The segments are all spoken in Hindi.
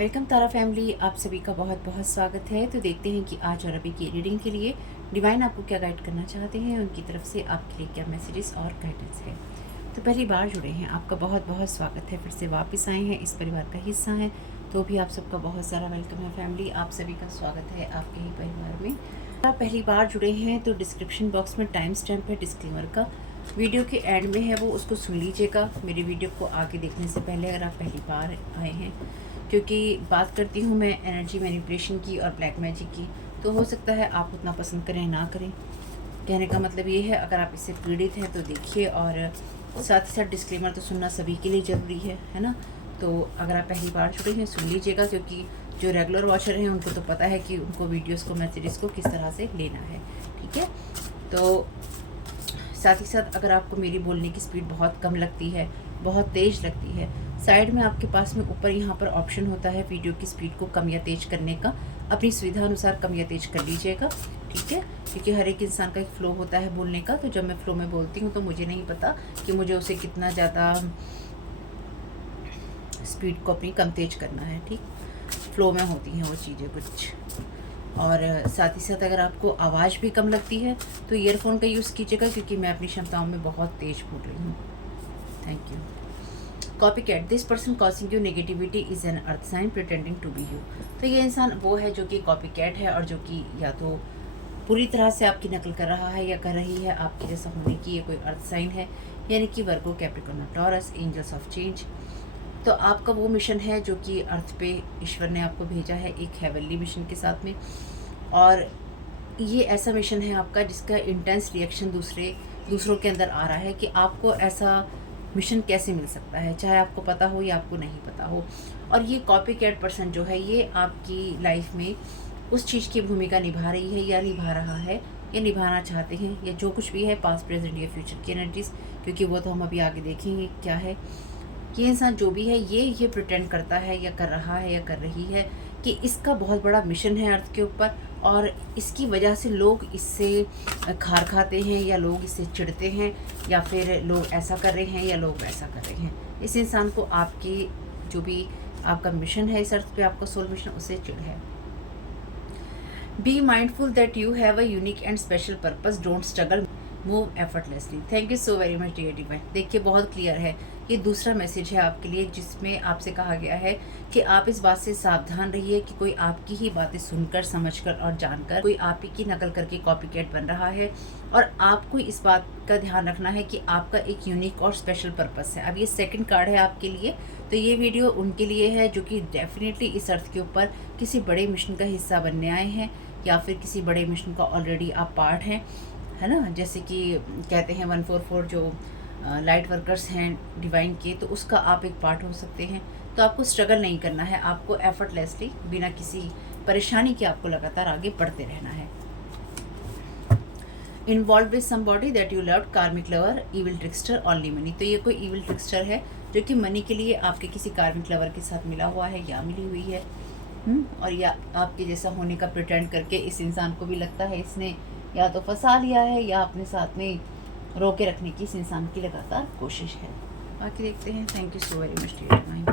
वेलकम तारा फैमिली, आप सभी का बहुत बहुत स्वागत है। तो देखते हैं कि आज और अभी की रीडिंग के लिए डिवाइन आपको क्या गाइड करना चाहते हैं, उनकी तरफ से आपके लिए क्या मैसेजेस और गाइडेंस है। तो पहली बार जुड़े हैं, आपका बहुत बहुत स्वागत है। फिर से वापस आए हैं, इस परिवार का हिस्सा हैं, तो भी आप सबका बहुत सारा वेलकम है। फैमिली, आप सभी का स्वागत है आपके ही परिवार में। आप पहली बार जुड़े हैं तो डिस्क्रिप्शन बॉक्स में टाइम स्टैम्प है डिस्क्लेमर का, वीडियो के एंड में है, वो उसको सुन लीजिएगा मेरी वीडियो को आगे देखने से पहले, अगर आप पहली बार आए हैं। क्योंकि बात करती हूँ मैं एनर्जी मैनिपुलेशन की और ब्लैक मैजिक की, तो हो सकता है आप उतना पसंद करें ना करें। कहने का मतलब ये है, अगर आप इससे पीड़ित हैं तो देखिए, और साथ ही साथ डिस्क्लेमर तो सुनना सभी के लिए ज़रूरी है ना। तो अगर आप पहली बार जुड़े हैं सुन लीजिएगा, क्योंकि जो रेगुलर वॉचर हैं उनको तो पता है कि उनको वीडियोस को, मैसेजेस को किस तरह से लेना है। ठीक है, तो साथ ही साथ अगर आपको मेरी बोलने की स्पीड बहुत कम लगती है, बहुत तेज़ लगती है, साइड में आपके पास में ऊपर यहाँ पर ऑप्शन होता है वीडियो की स्पीड को कम या तेज़ करने का, अपनी सुविधा अनुसार कम या तेज़ कर लीजिएगा। ठीक है, क्योंकि हर एक इंसान का एक फ़्लो होता है बोलने का, तो जब मैं फ़्लो में बोलती हूँ तो मुझे नहीं पता कि मुझे उसे कितना ज़्यादा स्पीड को अपनी कम तेज़ करना है। ठीक, फ़्लो में होती हैं वो चीज़ें कुछ। और साथ ही साथ अगर आपको आवाज़ भी कम लगती है तो ईयरफोन का यूज़ कीजिएगा, क्योंकि मैं अपनी क्षमताओं में बहुत तेज़ बोल रही हूँ। Thank you. Copy cat, this person causing you negativity is an earth sign pretending to be you. तो ये इंसान वो है जो कि कॉपी कैट है, और जो कि या तो पूरी तरह से आपकी नकल कर रहा है या कर रही है आपके जैसा होने की। ये कोई अर्थ साइन है, यानी कि Virgo, Capricorn, Taurus, angels of change. तो आपका वो मिशन है जो कि अर्थ पे ईश्वर ने आपको भेजा है, एक हेवनली मिशन के साथ में। और ये ऐसा मिशन है आपका जिसका इंटेंस रिएक्शन दूसरों के अंदर आ रहा है कि आपको ऐसा मिशन कैसे मिल सकता है, चाहे आपको पता हो या आपको नहीं पता हो। और ये कॉपी कैट पर्सन जो है, ये आपकी लाइफ में उस चीज़ की भूमिका निभा रही है या निभा रहा है या निभाना चाहते हैं, या जो कुछ भी है, पास्ट, प्रेजेंट या फ्यूचर की एनर्जीज, क्योंकि वो तो हम अभी आगे देखेंगे क्या है। ये इंसान जो भी है, ये प्रिटेंड करता है या कर रहा है या कर रही है कि इसका बहुत बड़ा मिशन है अर्थ के ऊपर, और इसकी वजह से लोग इससे खार खाते हैं, या लोग इससे चिढ़ते हैं, या फिर लोग ऐसा कर रहे हैं या लोग वैसा कर रहे हैं। इस इंसान को आपकी जो भी आपका मिशन है इस अर्थ पे, आपका सोल मिशन, उससे चिढ़ है। Be mindful that you have a unique and special purpose, don't struggle, move effortlessly. Thank you so very much dear divine. देखिए, बहुत क्लियर है, ये दूसरा मैसेज है आपके लिए, जिसमें आपसे कहा गया है कि आप इस बात से सावधान रहिए कि कोई आपकी ही बातें सुनकर, समझकर और जानकर कोई आप ही की नकल करके कॉपीकैट बन रहा है। और आपको इस बात का ध्यान रखना है कि आपका एक यूनिक और स्पेशल पर्पस है। अब ये सेकंड कार्ड है आपके लिए, तो ये वीडियो उनके लिए है जो कि डेफिनेटली इस अर्थ के ऊपर किसी बड़े मिशन का हिस्सा बनने आए हैं, या फिर किसी बड़े मिशन का ऑलरेडी आप पार्ट हैं, है ना। जैसे कि कहते हैं 144 जो लाइट वर्कर्स हैं डिवाइन के, तो उसका आप एक पार्ट हो सकते हैं। तो आपको स्ट्रगल नहीं करना है, आपको एफर्टलेसली, बिना किसी परेशानी के आपको लगातार आगे बढ़ते रहना है। Involve with somebody that you loved, karmic lover, evil trickster, only money. तो ये कोई इविल ट्रिक्स्टर है जो कि मनी के लिए आपके किसी कार्मिक लवर के साथ मिला हुआ है या मिली हुई है। और या आपके जैसा होने का प्रिटेंड करके इस इंसान को भी लगता है इसने या तो फंसा लिया है, या अपने साथ में रोके रखने की इस इंसान की लगातार कोशिश है। बाकी देखते हैं। Thank you so very much dear divine.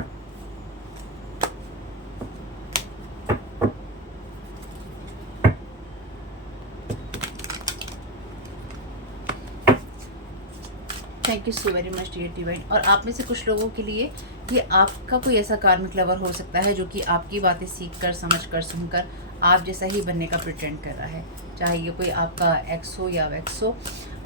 Thank you so very much dear divine. और आप में से कुछ लोगों के लिए ये आपका कोई ऐसा कार्मिक लवर हो सकता है जो कि आपकी बातें सीख कर, समझ कर, सुनकर आप जैसा ही बनने का प्रिटेंड कर रहा है, चाहे ये कोई आपका एक्स हो या वैक्स हो।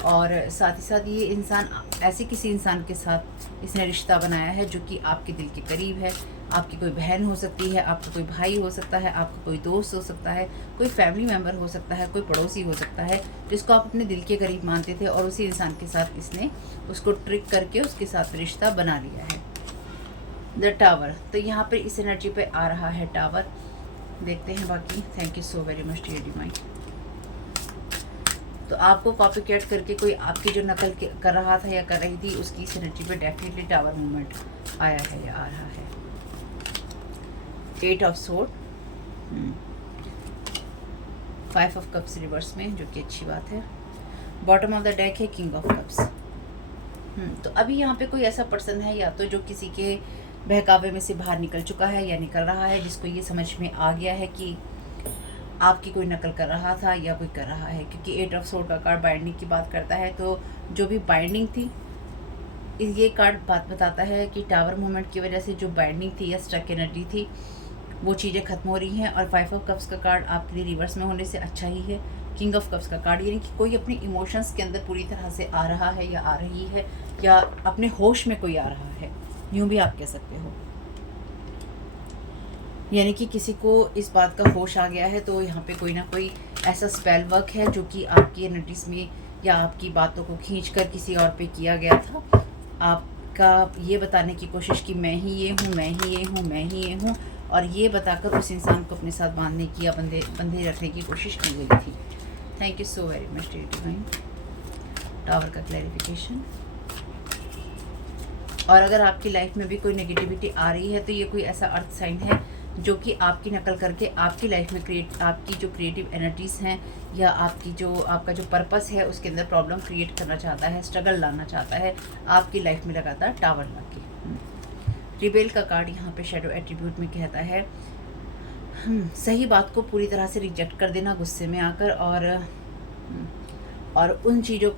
और साथ ही साथ ये इंसान ऐसे किसी इंसान के साथ इसने रिश्ता बनाया है जो कि आपके दिल के करीब है। आपकी कोई बहन हो सकती है, आपका कोई भाई हो सकता है, आपका कोई दोस्त हो सकता है, कोई फैमिली मेम्बर हो सकता है, कोई पड़ोसी हो सकता है, जिसको आप अपने दिल के करीब मानते थे, और उसी इंसान के साथ इसने उसको ट्रिक करके उसके साथ रिश्ता बना लिया है। द टावर, तो यहाँ पर इस एनर्जी पे आ रहा है टावर। देखते हैं बाकी। Thank you so very much dear divine. तो आपको कॉपी कैट करके कोई आपकी जो नकल कर रहा था या कर रही थी, उसकी इस एनर्जी पे डेफिनेटली टावर मूवमेंट आया है या आ रहा है। 8 of sword, 5 of cups reverse में, जो कि अच्छी बात है। बॉटम ऑफ द डेक है किंग ऑफ कप्स। तो अभी यहाँ पे कोई ऐसा पर्सन है, या तो जो किसी के बहकावे में से बाहर निकल चुका है या निकल रहा है, जिसको ये समझ में आ गया है कि आपकी कोई नकल कर रहा था या कोई कर रहा है। क्योंकि 8 ऑफ सोर्ड का कार्ड बाइंडिंग की बात करता है, तो जो भी बाइंडिंग थी, ये कार्ड बात बताता है कि टावर मूवमेंट की वजह से जो बाइंडिंग थी या स्टक एनर्जी थी, वो चीज़ें खत्म हो रही हैं। और 5 ऑफ कप्स का कार्ड आपके लिए रिवर्स में होने से अच्छा ही है। किंग ऑफ कप्स का कार्ड यानी कि कोई अपनी इमोशंस के अंदर पूरी तरह से आ रहा है या आ रही है, या अपने होश में कोई आ रहा है, यूँ भी आप कह सकते हो। यानी कि किसी को इस बात का होश आ गया है, तो यहाँ पे कोई ना कोई ऐसा स्पेल वर्क है जो कि आपकी एनर्जीज में या आपकी बातों को खींचकर किसी और पे किया गया था, आपका ये बताने की कोशिश कि मैं ही ये हूँ, मैं ही ये हूँ, मैं ही ये हूँ, और ये बताकर उस इंसान को अपने साथ बांधने की या बंधे रखने की कोशिश की गई थी। Thank you so very much divine. Tower का क्लैरिफिकेशन। और अगर आपकी लाइफ में भी कोई नेगेटिविटी आ रही है, तो ये कोई ऐसा अर्थ साइन है जो कि आपकी नकल करके आपकी लाइफ में आपकी जो क्रिएटिव एनर्जीज़ हैं या आपका जो पर्पस है उसके अंदर प्रॉब्लम क्रिएट करना चाहता है, स्ट्रगल लाना चाहता है आपकी लाइफ में लगातार टावर ला के। रिबेल का कार्ड यहाँ पे शैडो एट्रीब्यूट में कहता है सही बात को पूरी तरह से रिजेक्ट कर देना गुस्से में आकर, और उन चीज़ों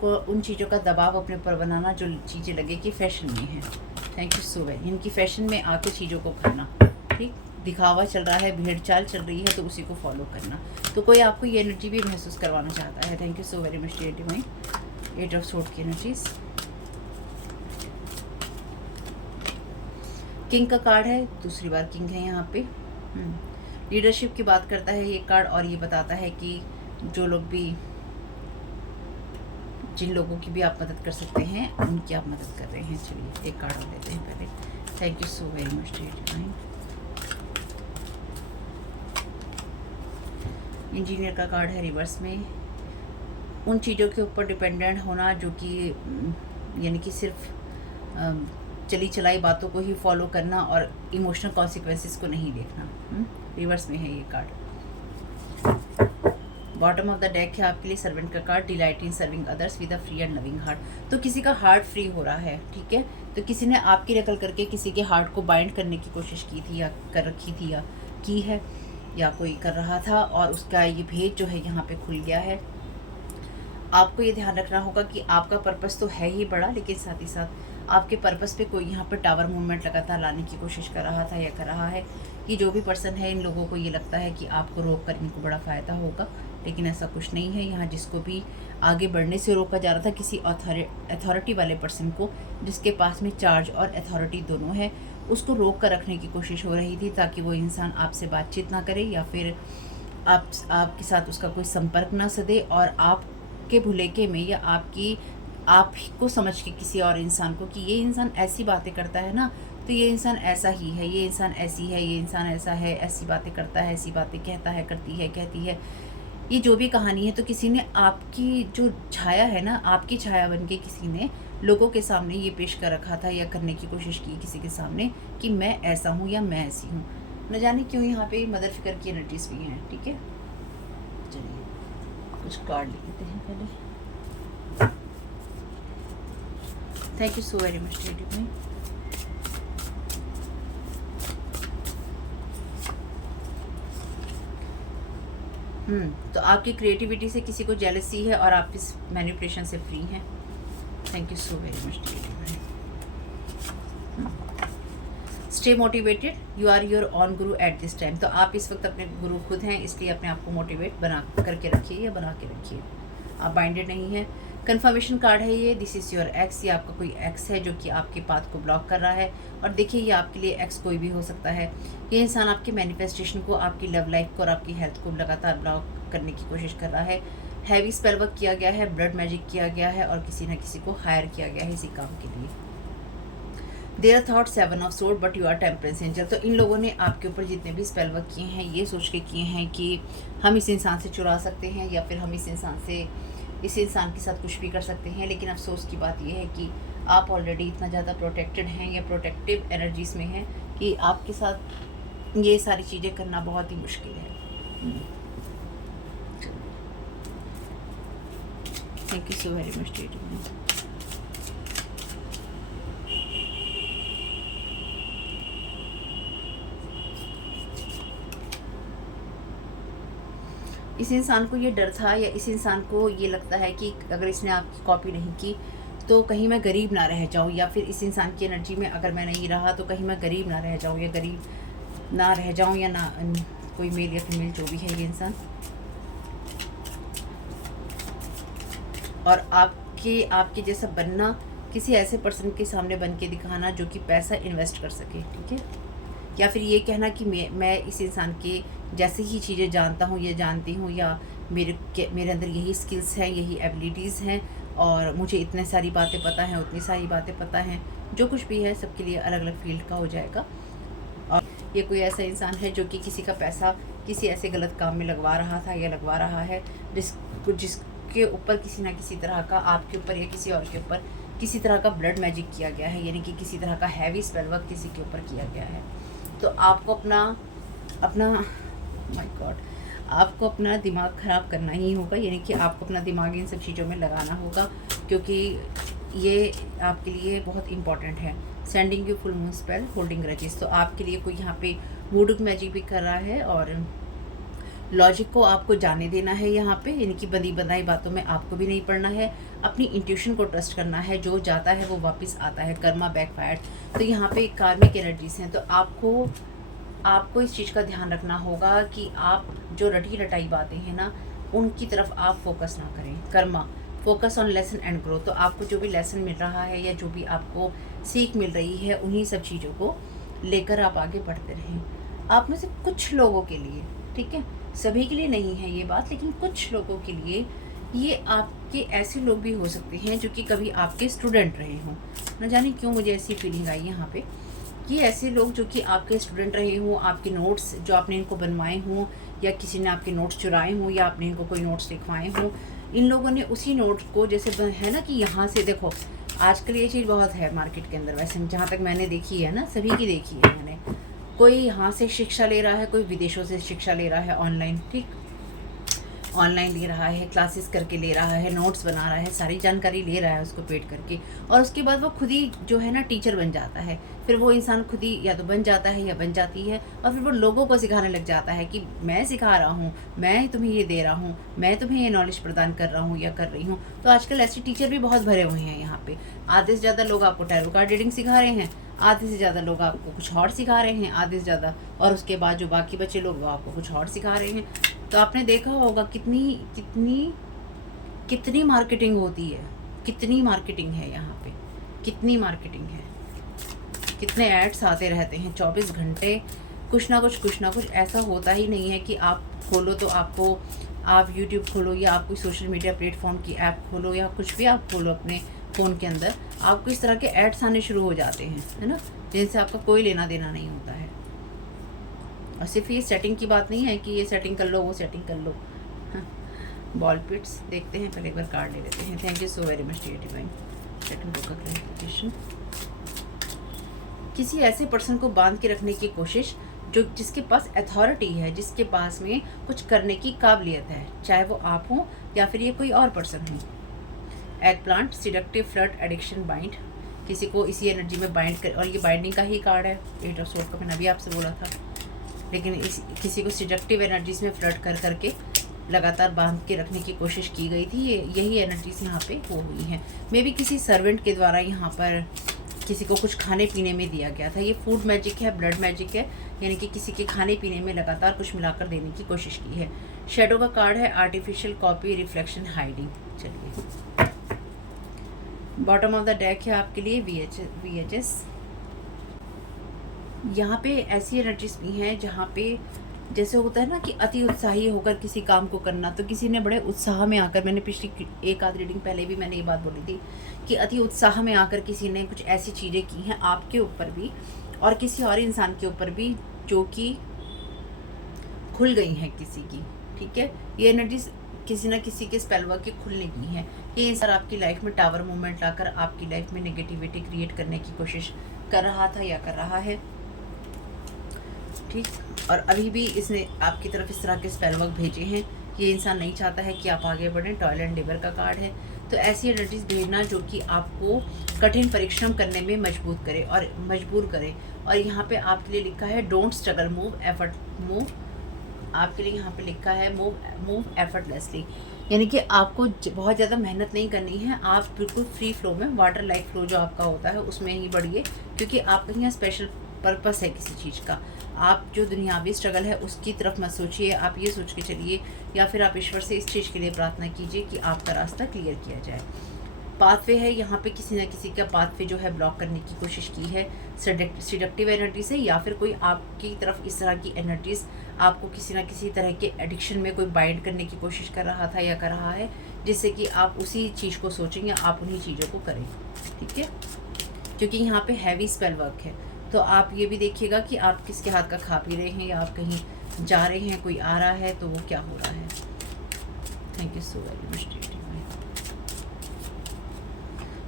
का दबाव अपने ऊपर बनाना जो चीज़ें लगे कि फैशन में है। Thank you so very. इनकी फैशन में आके चीज़ों को करना, ठीक, दिखावा चल रहा है, भेड़ चाल चल रही है, तो उसी को फॉलो करना। तो कोई आपको ये एनर्जी भी महसूस करवाना चाहता है। Thank you so very much dear divine. 8 of sword की एनर्जीज। किंग का कार्ड है, दूसरी बार किंग है यहाँ पे। लीडरशिप की बात करता है ये कार्ड, और ये बताता है कि जिन लोगों की भी आप मदद कर सकते हैं उनकी आप मदद कर रहे हैं। चलिए एक कार्ड और लेते हैं पहले। Thank you so very much dear divine. Engineer का कार्ड है रिवर्स में। उन चीज़ों के ऊपर डिपेंडेंट होना जो कि यानी कि सिर्फ चली चलाई बातों को ही फॉलो करना और इमोशनल कॉन्सिक्वेंसेस को नहीं देखना। रिवर्स में है ये card. Bottom of the deck है आपके लिए सर्वेंट का card, delight in serving others with a free and loving heart. तो किसी का हार्ट फ्री हो रहा है, ठीक है, तो किसी ने आपकी नकल करके किसी के हार्ट को बाइंड करने की कोशिश की थी या कर रखी थी या की है, या कोई कर रहा था, और उसका ये भेद जो है यहाँ पे खुल गया है। आपको ये ध्यान रखना होगा कि आपका पर्पस तो है ही बड़ा, लेकिन साथ ही साथ आपके पर्पस पे कोई यहाँ पर टावर मूवमेंट लगातार लाने की कोशिश कर रहा था या कर रहा है। कि जो भी पर्सन है, इन लोगों को ये लगता है कि आपको रोक कर इनको बड़ा फ़ायदा होगा, लेकिन ऐसा कुछ नहीं है। यहाँ जिसको भी आगे बढ़ने से रोका जा रहा था, किसी अथॉरिटी वाले पर्सन को, जिसके पास में चार्ज और अथॉरिटी दोनों है, उसको रोक कर रखने की कोशिश हो रही थी, ताकि वो इंसान आपसे बातचीत ना करे या फिर आपके साथ उसका कोई संपर्क ना सदे, और आपके भुलेखे में या आप को समझ के किसी और इंसान को कि ये इंसान ऐसी बातें करता है ना, तो ये इंसान ऐसा ही है, ये इंसान ऐसी है, ये इंसान ऐसा है, ऐसी बातें करता है, ऐसी बातें कहता है, करती है, कहती है, ये जो भी कहानी है। तो किसी ने आपकी जो छाया है ना, आपकी छाया बन के किसी ने लोगों के सामने ये पेश कर रखा था या करने की कोशिश की किसी के सामने कि मैं ऐसा हूँ या मैं ऐसी हूँ। न जाने क्यों यहाँ पे मदर फिकर की एनर्जीज भी हैं, ठीक है। चलिए कुछ कार्ड लिख लेते हैं पहले। Thank you so very much dear divine. तो आपकी क्रिएटिविटी से किसी को जेलसी है और आप इस मैनिपुलेशन से फ्री हैं। Thank you so very much dear divine. Stay motivated, you are your own guru at this time. तो आप इस वक्त अपने गुरु खुद हैं, इसलिए अपने आप को मोटिवेट बना करके रखिए या बना के रखिए। आप बाइंडेड नहीं हैं। कंफर्मेशन कार्ड है ये, दिस इज़ योर एक्स। ये आपका कोई एक्स है जो कि आपके पाथ को ब्लॉक कर रहा है, और देखिए ये आपके लिए एक्स कोई भी हो सकता है। ये इंसान आपकी मैनिफेस्टेशन को, आपकी लव लाइफ को और आपकी हेल्थ को लगातार ब्लॉक करने की कोशिश कर रहा है। हैवी स्पेल वर्क किया गया है, ब्लड मैजिक किया गया है, और किसी न किसी को हायर किया गया है इसी काम के लिए। Their thought 7 of sword but you are temperance angel. तो इन लोगों ने आपके ऊपर जितने भी स्पेल वर्क किए हैं, ये सोच के किए हैं कि हम इस इंसान से चुरा सकते हैं या फिर हम इस इंसान के साथ कुछ भी कर सकते हैं। लेकिन अफसोस की बात यह है कि आप ऑलरेडी इतना ज़्यादा प्रोटेक्टेड हैं या प्रोटेक्टिव एनर्जीज़ में हैं कि आपके साथ ये सारी चीज़ें करना बहुत ही मुश्किल है। Thank you so very much dear divine. इस इंसान को ये डर था, या इस इंसान को ये लगता है कि अगर इसने आपकी कॉपी नहीं की तो कहीं मैं गरीब ना रह जाऊँ, या फिर इस इंसान की एनर्जी में अगर मैं नहीं रहा तो कहीं मैं गरीब ना रह जाऊँ, या गरीब ना रह जाऊँ, या ना कोई मेल या फीमेल जो भी है ये इंसान। और आपके जैसा बनना, किसी ऐसे पर्सन के सामने बन के दिखाना जो कि पैसा इन्वेस्ट कर सके, ठीक है। या फिर ये कहना कि मैं इस इंसान के जैसे ही चीज़ें जानता हूँ या जानती हूँ, या मेरे अंदर यही स्किल्स हैं, यही एबिलिटीज़ हैं, और मुझे इतने सारी बातें पता हैं, उतनी सारी बातें पता हैं। जो कुछ भी है सबके लिए अलग अलग फील्ड का हो जाएगा। और ये कोई ऐसा इंसान है जो कि किसी का पैसा किसी ऐसे गलत काम में लगवा रहा था या लगवा रहा है जिसके ऊपर किसी ना किसी तरह का, आपके ऊपर या किसी और के ऊपर किसी तरह का ब्लड मैजिक किया गया है, यानी कि किसी तरह का हैवी स्पेल वर्क किसी के ऊपर किया गया है। तो आपको अपना माय गॉड, आपको अपना दिमाग ख़राब करना ही होगा, यानी कि आपको अपना दिमाग इन सब चीज़ों में लगाना होगा, क्योंकि ये आपके लिए बहुत इंपॉर्टेंट है। Sending you full moon spell holding grudges, तो आपके लिए कोई यहाँ पे वुडू मैजिक भी कर रहा है, और लॉजिक को आपको जाने देना है यहाँ पे, यानी कि बंदी बनाई बातों में आपको भी नहीं पड़ना है। अपनी इंट्यूशन को ट्रस्ट करना है, जो जाता है वो वापस आता है, कर्मा बैकफायर्ड। तो यहाँ पे कार्मिक एनर्जीज हैं, तो आपको इस चीज़ का ध्यान रखना होगा कि आप जो रटी रटाई बातें हैं ना, उनकी तरफ आप फोकस ना करें। Karma, focus on lesson and grow. तो आपको जो भी लेसन मिल रहा है या जो भी आपको सीख मिल रही है, उन्हीं सब चीज़ों को लेकर आप आगे बढ़ते रहें। आप में से कुछ लोगों के लिए, ठीक है, सभी के लिए नहीं है ये बात, लेकिन कुछ लोगों के लिए ये आपके ऐसे लोग भी हो सकते हैं जो कि कभी आपके स्टूडेंट रहे हों। न जाने क्यों मुझे ऐसी फीलिंग आई यहाँ पे, ये ऐसे लोग जो कि आपके स्टूडेंट रहे हों, आपके नोट्स जो आपने इनको बनवाए हों, या किसी ने आपके नोट्स चुराए हों, या आपने इनको कोई नोट्स लिखवाए हों, इन लोगों ने उसी नोट को, जैसे है ना कि यहाँ से देखो, आजकल ये चीज़ बहुत है मार्केट के अंदर, वैसे जहाँ तक मैंने देखी है ना, सभी की देखी है मैंने, कोई यहाँ से शिक्षा ले रहा है, कोई विदेशों से शिक्षा ले रहा है, ऑनलाइन, ठीक, ऑनलाइन ले रहा है, क्लासेस करके ले रहा है, नोट्स बना रहा है, सारी जानकारी ले रहा है उसको पेड करके, और उसके बाद वो खुद ही जो है ना टीचर बन जाता है। फिर वो इंसान खुद ही या तो बन जाता है या बन जाती है, और फिर वो लोगों को सिखाने लग जाता है कि मैं सिखा रहा हूँ, मैं तुम्हें ये दे रहा हूँ, मैं तुम्हें ये नॉलेज प्रदान कर रहा हूँ या कर रही हूँ। तो आजकल ऐसे टीचर भी बहुत भरे हुए हैं यहाँ पे। आधे से ज़्यादा लोग आपको टैरो कार्ड रीडिंग सिखा रहे हैं, आधे से ज़्यादा लोग आपको कुछ और सिखा रहे हैं, आधे से ज़्यादा, और उसके बाद जो बाकी बचे लोग वो आपको कुछ और सिखा रहे हैं। तो आपने देखा होगा कितनी मार्केटिंग होती है, कितनी मार्केटिंग है यहाँ पे, कितनी मार्केटिंग है, कितने एड्स आते रहते हैं 24 घंटे, कुछ ना कुछ ऐसा होता ही नहीं है कि आप खोलो तो आप यूट्यूब खोलो, या आप कोई सोशल मीडिया प्लेटफॉर्म की ऐप खोलो, या कुछ भी आप खोलो अपने फ़ोन के अंदर, आपको इस तरह के एड्स आने शुरू हो जाते हैं, है ना, जिनसे आपका कोई लेना देना नहीं होता है। और सिर्फ ये सेटिंग की बात नहीं है कि ये सेटिंग कर लो, वो सेटिंग कर लो। बॉल पिट्स देखते हैं, पहले एक बार कार्ड ले लेते हैं। Thank you so very much dear divine. Clarification, किसी ऐसे पर्सन को बांध के रखने की कोशिश जिसके पास अथॉरिटी है, जिसके पास में कुछ करने की काबिलियत है, चाहे वो आप हो या फिर ये कोई और पर्सन हो। Egg plant, seductive, flirt, addiction, bind, किसी को इसी एनर्जी में बाइंड कर, और ये बाइंडिंग का ही कार्ड है, 8 ऑफ सोर्ड का मैंने अभी आपसे बोला था। लेकिन किसी को सिडक्टिव एनर्जीज में फ्लर्ट कर करके लगातार बांध के रखने की कोशिश की गई थी, यही एनर्जीज यहाँ पे हो हुई हैं। मे बी किसी सर्वेंट के द्वारा यहाँ पर किसी को कुछ खाने पीने में दिया गया था। ये फूड मैजिक है, ब्लड मैजिक है, यानी कि किसी के खाने पीने में लगातार कुछ मिलाकर देने की कोशिश की है। शेडो का कार्ड है, आर्टिफिशियल, कॉपी, रिफ्लेक्शन, हाइडिंग। चलिए, बॉटम ऑफ द डेक है आपके लिए VHS। यहाँ पे ऐसी एनर्जीज भी हैं जहाँ पे जैसे होता है ना कि अति उत्साही होकर किसी काम को करना, तो किसी ने बड़े उत्साह में आकर, मैंने पिछली एक आध रीडिंग पहले भी मैंने ये बात बोली थी कि अति उत्साह में आकर किसी ने कुछ ऐसी चीज़ें की हैं आपके ऊपर भी और किसी और इंसान के ऊपर भी, जो कि खुल गई हैं किसी की, ठीक है। ये एनर्जीज किसी ना किसी के स्पेल वर्क के खुलने की हैं। ये इंसान आपकी लाइफ में टावर मूवमेंट लाकर आपकी लाइफ में नेगेटिविटी क्रिएट करने की कोशिश कर रहा था या कर रहा है, ठीक। और अभी भी इसने आपकी तरफ इस तरह के स्पेल वर्क भेजे हैं। ये इंसान नहीं चाहता है कि आप आगे बढ़ें। टॉयल एंड लिवर का कार्ड है। तो ऐसी एनर्जीज भेजना जो कि आपको कठिन परिश्रम करने में मजबूर करे। और यहाँ पे आपके लिए लिखा है don't struggle, move effort, move आपके लिए यहाँ पे लिखा है मूव एफर्टलेसली, यानी कि आपको बहुत ज़्यादा मेहनत नहीं करनी है, आप बिल्कुल फ्री फ्लो में, वाटर लाइक फ्लो जो आपका होता है उसमें ही बढ़िए, क्योंकि आपका यहाँ स्पेशल पर्पस है किसी चीज़ का। आप जो दुनियावी स्ट्रगल है उसकी तरफ मत सोचिए, आप ये सोच के चलिए, या फिर आप ईश्वर से इस चीज़ के लिए प्रार्थना कीजिए कि आपका रास्ता क्लियर किया जाए। पाथवे है, यहाँ पे किसी ना किसी का पाथवे जो है ब्लॉक करने की कोशिश की है सिडक्टिव एनर्जी से, या फिर कोई आपकी तरफ इस तरह की एनर्जीज आपको किसी ना किसी तरह के एडिक्शन में कोई बाइंड करने की कोशिश कर रहा था या कर रहा है, जिससे कि आप उसी चीज़ को सोचें या आप उन्हीं चीज़ों को करें। ठीक है, क्योंकि यहाँ पे हैवी स्पेल वर्क है, तो आप ये भी देखिएगा कि आप किसके हाथ का खा पी रहे हैं, या आप कहीं जा रहे हैं, कोई आ रहा है, तो वो क्या हो रहा है। Thank you so very much.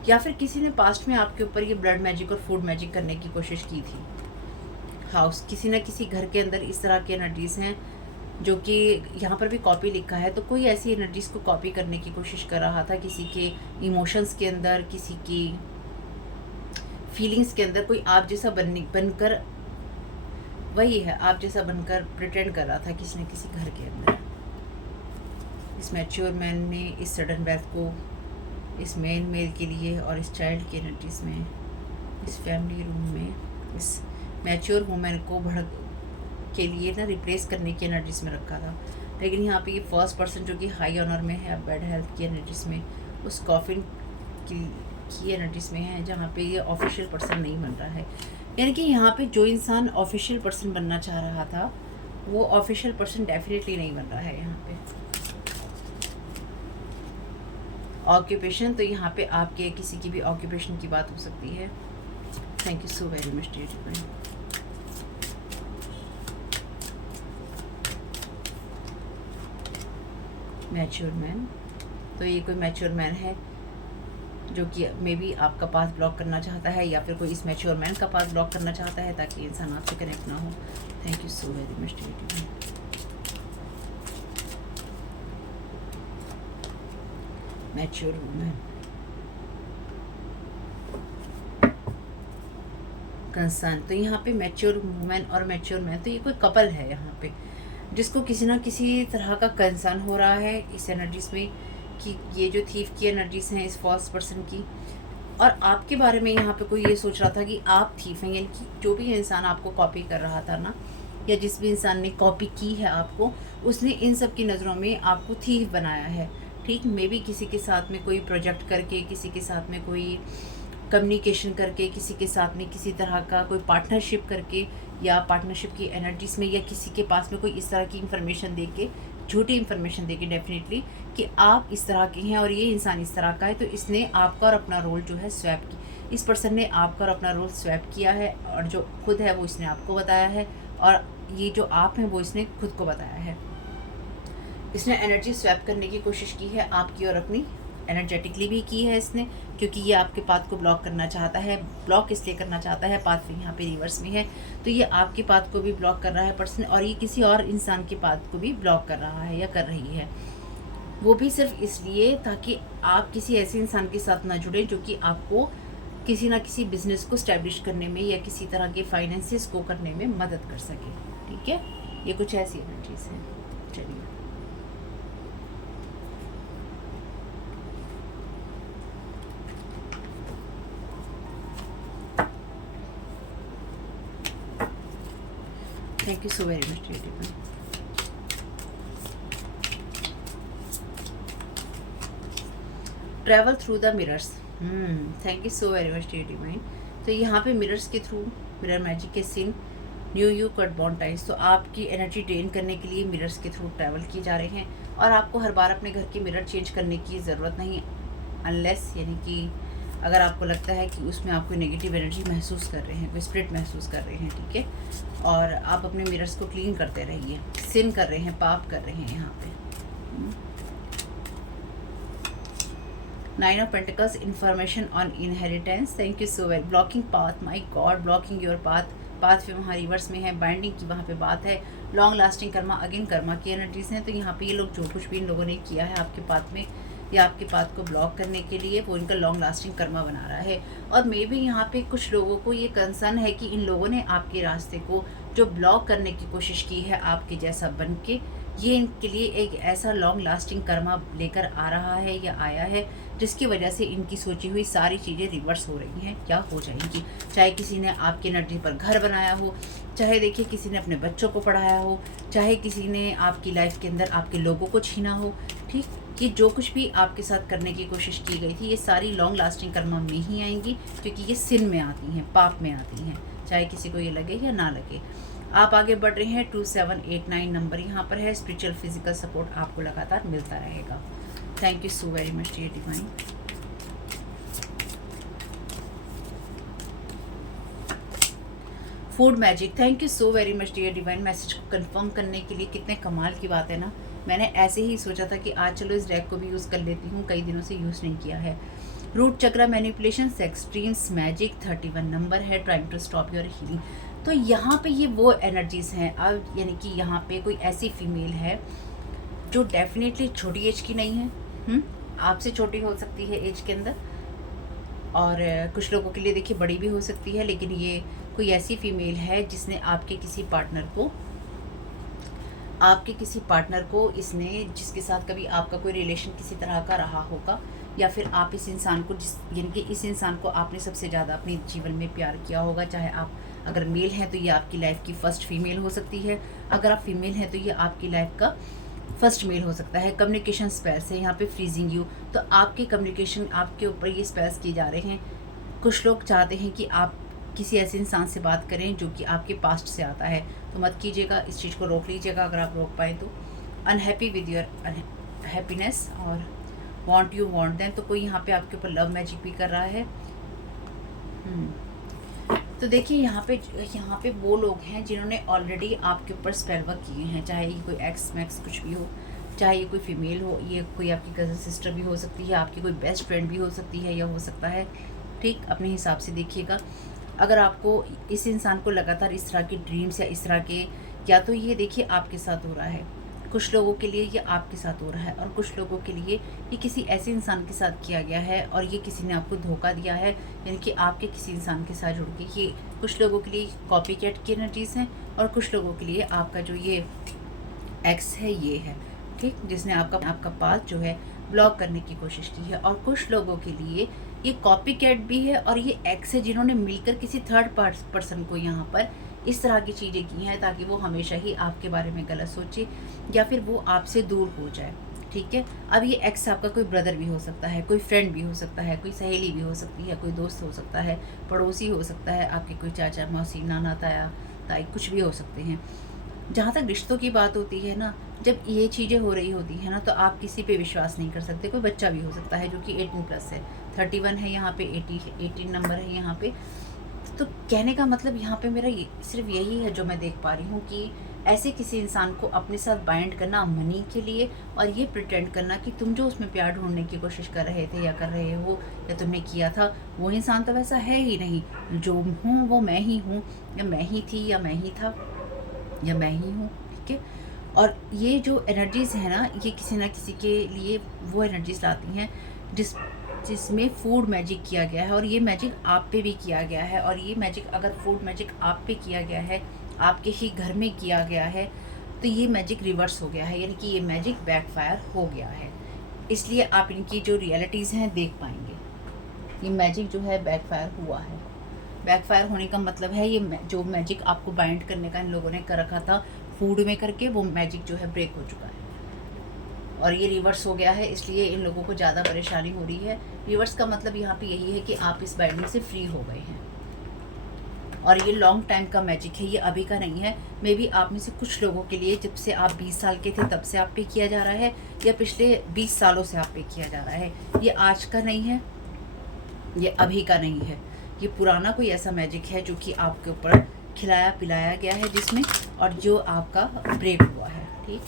या फिर किसी ने पास्ट में आपके ऊपर ये ब्लड मैजिक और फूड मैजिक करने की कोशिश की थी। हाउस, किसी न किसी घर के अंदर इस तरह की एनर्जीज़ हैं जो कि यहाँ पर भी कॉपी लिखा है, तो कोई ऐसी एनर्जीज़ को कॉपी करने की कोशिश कर रहा था, किसी के इमोशंस के अंदर, किसी की फीलिंग्स के अंदर, कोई आप जैसा बनकर, वही है, आप जैसा बनकर प्रिटेंड कर रहा था किसी न किसी घर के अंदर। इस मैच्योर मैन ने इस सडन डेथ को इस मेल के लिए और इस चाइल्ड की एनर्जीज में, इस फैमिली रूम में, इस मैच्योर वुमेन को भड़क के लिए ना रिप्लेस करने की एनर्जीज में रखा था। लेकिन यहाँ पे ये फर्स्ट पर्सन जो कि हाई ऑनर में है, बैड हेल्थ की एनर्जीज में, उस कॉफिन की एनर्जीज में है, जहाँ पे ये ऑफिशियल पर्सन नहीं बन रहा है। यानी कि यहाँ पे जो इंसान ऑफिशियल पर्सन बनना चाह रहा था वो ऑफिशियल पर्सन डेफिनेटली नहीं बन रहा है। यहाँ पे ऑक्यूपेशन, तो यहाँ पे आपके किसी की भी ऑक्यूपेशन की बात हो सकती है। Thank you so very much dear. Mature man, तो ये कोई मैच्योर मैन है जो कि मे बी आपका पाथ ब्लॉक करना चाहता है, या फिर कोई इस मैच्योर मैन का पाथ ब्लॉक करना चाहता है ताकि इंसान आपसे कनेक्ट ना हो। Thank you so very much dear. Mature women, concern, तो यहाँ पे मैच्योर वुमेन और मैच्योर मैन, तो ये कोई कपल है यहाँ पे जिसको किसी ना किसी तरह का कंसर्न हो रहा है इस एनर्जीज में, कि ये जो थीफ की एनर्जीज हैं इस फॉल्स पर्सन की, और आपके बारे में यहाँ पे कोई ये सोच रहा था कि आप थीफ हैं, यानी कि जो भी इंसान आपको कॉपी कर रहा था ना, या जिस भी इंसान ने कॉपी की है आपको, उसने इन सब की नज़रों में आपको थीफ बनाया है। ठीक, मे बी किसी के साथ में कोई प्रोजेक्ट करके, किसी के साथ में कोई कम्युनिकेशन करके, किसी के साथ में किसी तरह का कोई पार्टनरशिप करके, या पार्टनरशिप की एनर्जीज में, या किसी के पास में कोई इस तरह की इन्फॉर्मेशन दे के, झूठी इन्फॉर्मेशन दे के डेफिनेटली, कि आप इस तरह के हैं और ये इंसान इस तरह का है, तो इसने आपका और अपना रोल जो है स्वैप की, इस पर्सन ने आपका और अपना रोल स्वैप किया है, और जो खुद है वो इसने आपको बताया है, और ये जो आप हैं वो इसने खुद को बताया है। इसने एनर्जी स्वैप करने की कोशिश की है आपकी और अपनी, एनर्जेटिकली भी की है इसने, क्योंकि ये आपके पाथ को ब्लॉक करना चाहता है। ब्लॉक इसलिए करना चाहता है, पाथ यहाँ पे रिवर्स में है, तो ये आपके पाथ को भी ब्लॉक कर रहा है पर्सन, और ये किसी और इंसान के पाथ को भी ब्लॉक कर रहा है या कर रही है, वो भी सिर्फ इसलिए ताकि आप किसी ऐसे इंसान के साथ ना जुड़े जो कि आपको किसी ना किसी बिजनेस को स्टैब्लिश करने में या किसी तरह के फाइनेंसिस को करने में मदद कर सके। ठीक है, ये कुछ ऐसी एनर्जीज है। चलिए, thank you so very much dear. Travel through the mirrors, thank you so very much dear divine. तो यहाँ पे मिरर्स के थ्रू, मिरर मैजिक के scene, new you cut bond times, तो आपकी एनर्जी ड्रेन करने के लिए मिरर्स के थ्रू ट्रैवल किए जा रहे हैं, और आपको हर बार अपने घर के मिरर चेंज करने की ज़रूरत नहीं, अनलेस, यानी कि अगर आपको लगता है कि उसमें आप कोई नेगेटिव एनर्जी महसूस कर रहे हैं, कोई स्पिरिट महसूस कर रहे हैं, ठीक है, और आप अपने मिरर्स को क्लीन करते रहिए, सिन कर रहे हैं, पाप कर रहे हैं यहाँ पे। 9 of Pentacles, information on inheritance, thank you so well। Blocking path, my God, blocking your path, path पे वहाँ रिवर्स में है, बाइंडिंग की वहाँ पे बात है, long lasting Karma, again Karma की एनर्जीज हैं। तो यहाँ पे ये लोग जो कुछ भी इन लोगों ने किया है आपके पाथ में या आपके पाथ को ब्लॉक करने के लिए, वो इनका लॉन्ग लास्टिंग कर्मा बना रहा है। और मे भी यहाँ पे कुछ लोगों को ये कंसर्न है कि इन लोगों ने आपके रास्ते को जो ब्लॉक करने की कोशिश की है आपके जैसा बन के, ये इनके लिए एक ऐसा लॉन्ग लास्टिंग कर्मा लेकर आ रहा है या आया है, जिसकी वजह से इनकी सोची हुई सारी चीज़ें रिवर्स हो रही हैं या हो जाएंगी। चाहे किसी ने आपकी एनर्जी पर घर बनाया हो, चाहे देखिए किसी ने अपने बच्चों को पढ़ाया हो, चाहे किसी ने आपकी लाइफ के अंदर आपके लोगों को छीना हो, ठीक, कि जो कुछ भी आपके साथ करने की कोशिश की गई थी, ये सारी लॉन्ग लास्टिंग कर्मा में ही आएंगी, क्योंकि ये सिन में आती हैं, पाप में आती हैं, चाहे किसी को ये लगे या ना लगे। आप आगे बढ़ रहे हैं। 2789 नंबर यहाँ पर है। स्पिरिचुअल फिजिकल सपोर्ट आपको लगातार मिलता रहेगा। Thank you so very much dear divine. Food magic, thank you so very much dear divine. Message को कंफर्म करने के लिए कितने कमाल की बात है ना। मैंने ऐसे ही सोचा था कि आज चलो इस डेक को भी यूज़ कर लेती हूँ, कई दिनों से यूज़ नहीं किया है। Root chakra manipulation, sex dreams magic, 31 number है। Trying to stop your healing. तो यहाँ पे ये वो एनर्जीज़ हैं। अब यानी कि यहाँ पे कोई ऐसी फीमेल है जो डेफिनेटली छोटी एज की नहीं है, आपसे छोटी हो सकती है एज के अंदर, और कुछ लोगों के लिए देखिए बड़ी भी हो सकती है, लेकिन ये कोई ऐसी फीमेल है जिसने आपके किसी पार्टनर को इसने, जिसके साथ कभी आपका कोई रिलेशन किसी तरह का रहा होगा, या फिर आप इस इंसान को यानी कि इस इंसान को आपने सबसे ज़्यादा अपने जीवन में प्यार किया होगा। चाहे आप अगर मेल हैं तो ये आपकी लाइफ की फ़र्स्ट फीमेल हो सकती है, अगर आप फीमेल हैं तो ये आपकी लाइफ का फर्स्ट मेल हो सकता है। कम्युनिकेशन स्पेल्स है यहाँ पे, फ्रीजिंग यू, तो आपके कम्युनिकेशन, आपके ऊपर ये स्पेल्स किए जा रहे हैं। कुछ लोग चाहते हैं कि आप किसी ऐसे इंसान से बात करें जो कि आपके पास्ट से आता है, तो मत कीजिएगा, इस चीज़ को रोक लीजिएगा अगर आप रोक पाएँ तो। अनहैप्पी विद योर हैप्पीनेस और वांट यू वांट देम, तो कोई यहाँ पे आपके ऊपर लव मैजिक भी कर रहा है। तो देखिए यहाँ पे वो लोग हैं जिन्होंने ऑलरेडी आपके ऊपर स्पेल वर्क किए हैं, चाहे ये कोई एक्स मैक्स कुछ भी हो, चाहे ये कोई फीमेल हो, ये कोई आपकी कज़न सिस्टर भी हो सकती है, आपकी कोई बेस्ट फ्रेंड भी हो सकती है, या हो सकता है, ठीक, अपने हिसाब से देखिएगा। अगर आपको इस इंसान को लगातार इस तरह की ड्रीम्स या इस तरह के, या तो ये देखिए आपके साथ हो रहा है, कुछ लोगों के लिए ये आपके साथ हो रहा है, और कुछ लोगों के लिए ये किसी ऐसे इंसान के साथ किया गया है, और ये किसी ने आपको धोखा दिया है, यानी कि आपके किसी इंसान के साथ जुड़ के। ये कुछ लोगों के लिए कॉपी कैट की एनर्जीज़ हैं, और कुछ लोगों के लिए आपका जो ये एक्स है ये है, ठीक, जिसने आपका पाथ जो है ब्लॉक करने की कोशिश की है। और कुछ लोगों के लिए ये कॉपी कैट भी है, और ये एक्स है जिन्होंने मिलकर किसी थर्ड पर्सन को यहाँ पर इस तरह की चीज़ें की हैं, ताकि वो हमेशा ही आपके बारे में गलत सोचे या फिर वो आपसे दूर हो जाए, ठीक है। अब ये एक्स आपका कोई ब्रदर भी हो सकता है, कोई फ्रेंड भी हो सकता है, कोई सहेली भी हो सकती है, कोई दोस्त हो सकता है, पड़ोसी हो सकता है, आपके कोई चाचा मौसी नाना ताया ताई कुछ भी हो सकते हैं। जहाँ तक रिश्तों की बात होती है ना, जब ये चीज़ें हो रही होती हैं ना, तो आप किसी पे विश्वास नहीं कर सकते। कोई बच्चा भी हो सकता है जो कि 18+ है, 31 है यहाँ पे, 18 नंबर है यहाँ पे। तो कहने का मतलब यहाँ पे मेरा सिर्फ यही है जो मैं देख पा रही हूँ, कि ऐसे किसी इंसान को अपने साथ बाइंड करना मनी के लिए, और ये प्रिटेंड करना कि तुम जो उसमें प्यार ढूंढने की कोशिश कर रहे थे या कर रहे हो या तुमने किया था, वो इंसान तो वैसा है ही नहीं। जो हूँ वो मैं ही हूँ, या मैं ही थी, या मैं ही था, या मैं ही हूँ, ठीक है। और ये जो एनर्जीज़ है ना, ये किसी ना किसी के लिए वो एनर्जीज लाती हैं जिसमें फूड मैजिक किया गया है, और ये मैजिक आप पे भी किया गया है। और ये मैजिक, अगर फूड मैजिक आप पे किया गया है, आपके ही घर में किया गया है, तो ये मैजिक रिवर्स हो गया है, यानी कि ये मैजिक बैकफायर हो गया है। इसलिए आप इनकी जो रियलिटीज़ हैं देख पाएंगे। ये मैजिक जो है बैकफायर हुआ है। बैकफायर होने का मतलब है ये जो मैजिक आपको बाइंड करने का इन लोगों ने कर रखा था फूड में करके, वो मैजिक जो है ब्रेक हो चुका है और ये रिवर्स हो गया है। इसलिए इन लोगों को ज़्यादा परेशानी हो रही है। रिवर्स का मतलब यहाँ पे यही है कि आप इस बाइंडिंग से फ्री हो गए हैं, और ये लॉन्ग टाइम का मैजिक है, ये अभी का नहीं है। मे बी आप में से कुछ लोगों के लिए जब से आप 20 साल के थे तब से आप पे किया जा रहा है, या पिछले 20 सालों से आप पे किया जा रहा है। ये आज का नहीं है, ये अभी का नहीं है, ये पुराना कोई ऐसा मैजिक है जो कि आपके ऊपर खिलाया पिलाया गया है जिसमें, और जो आपका ब्रेक हुआ है, ठीक।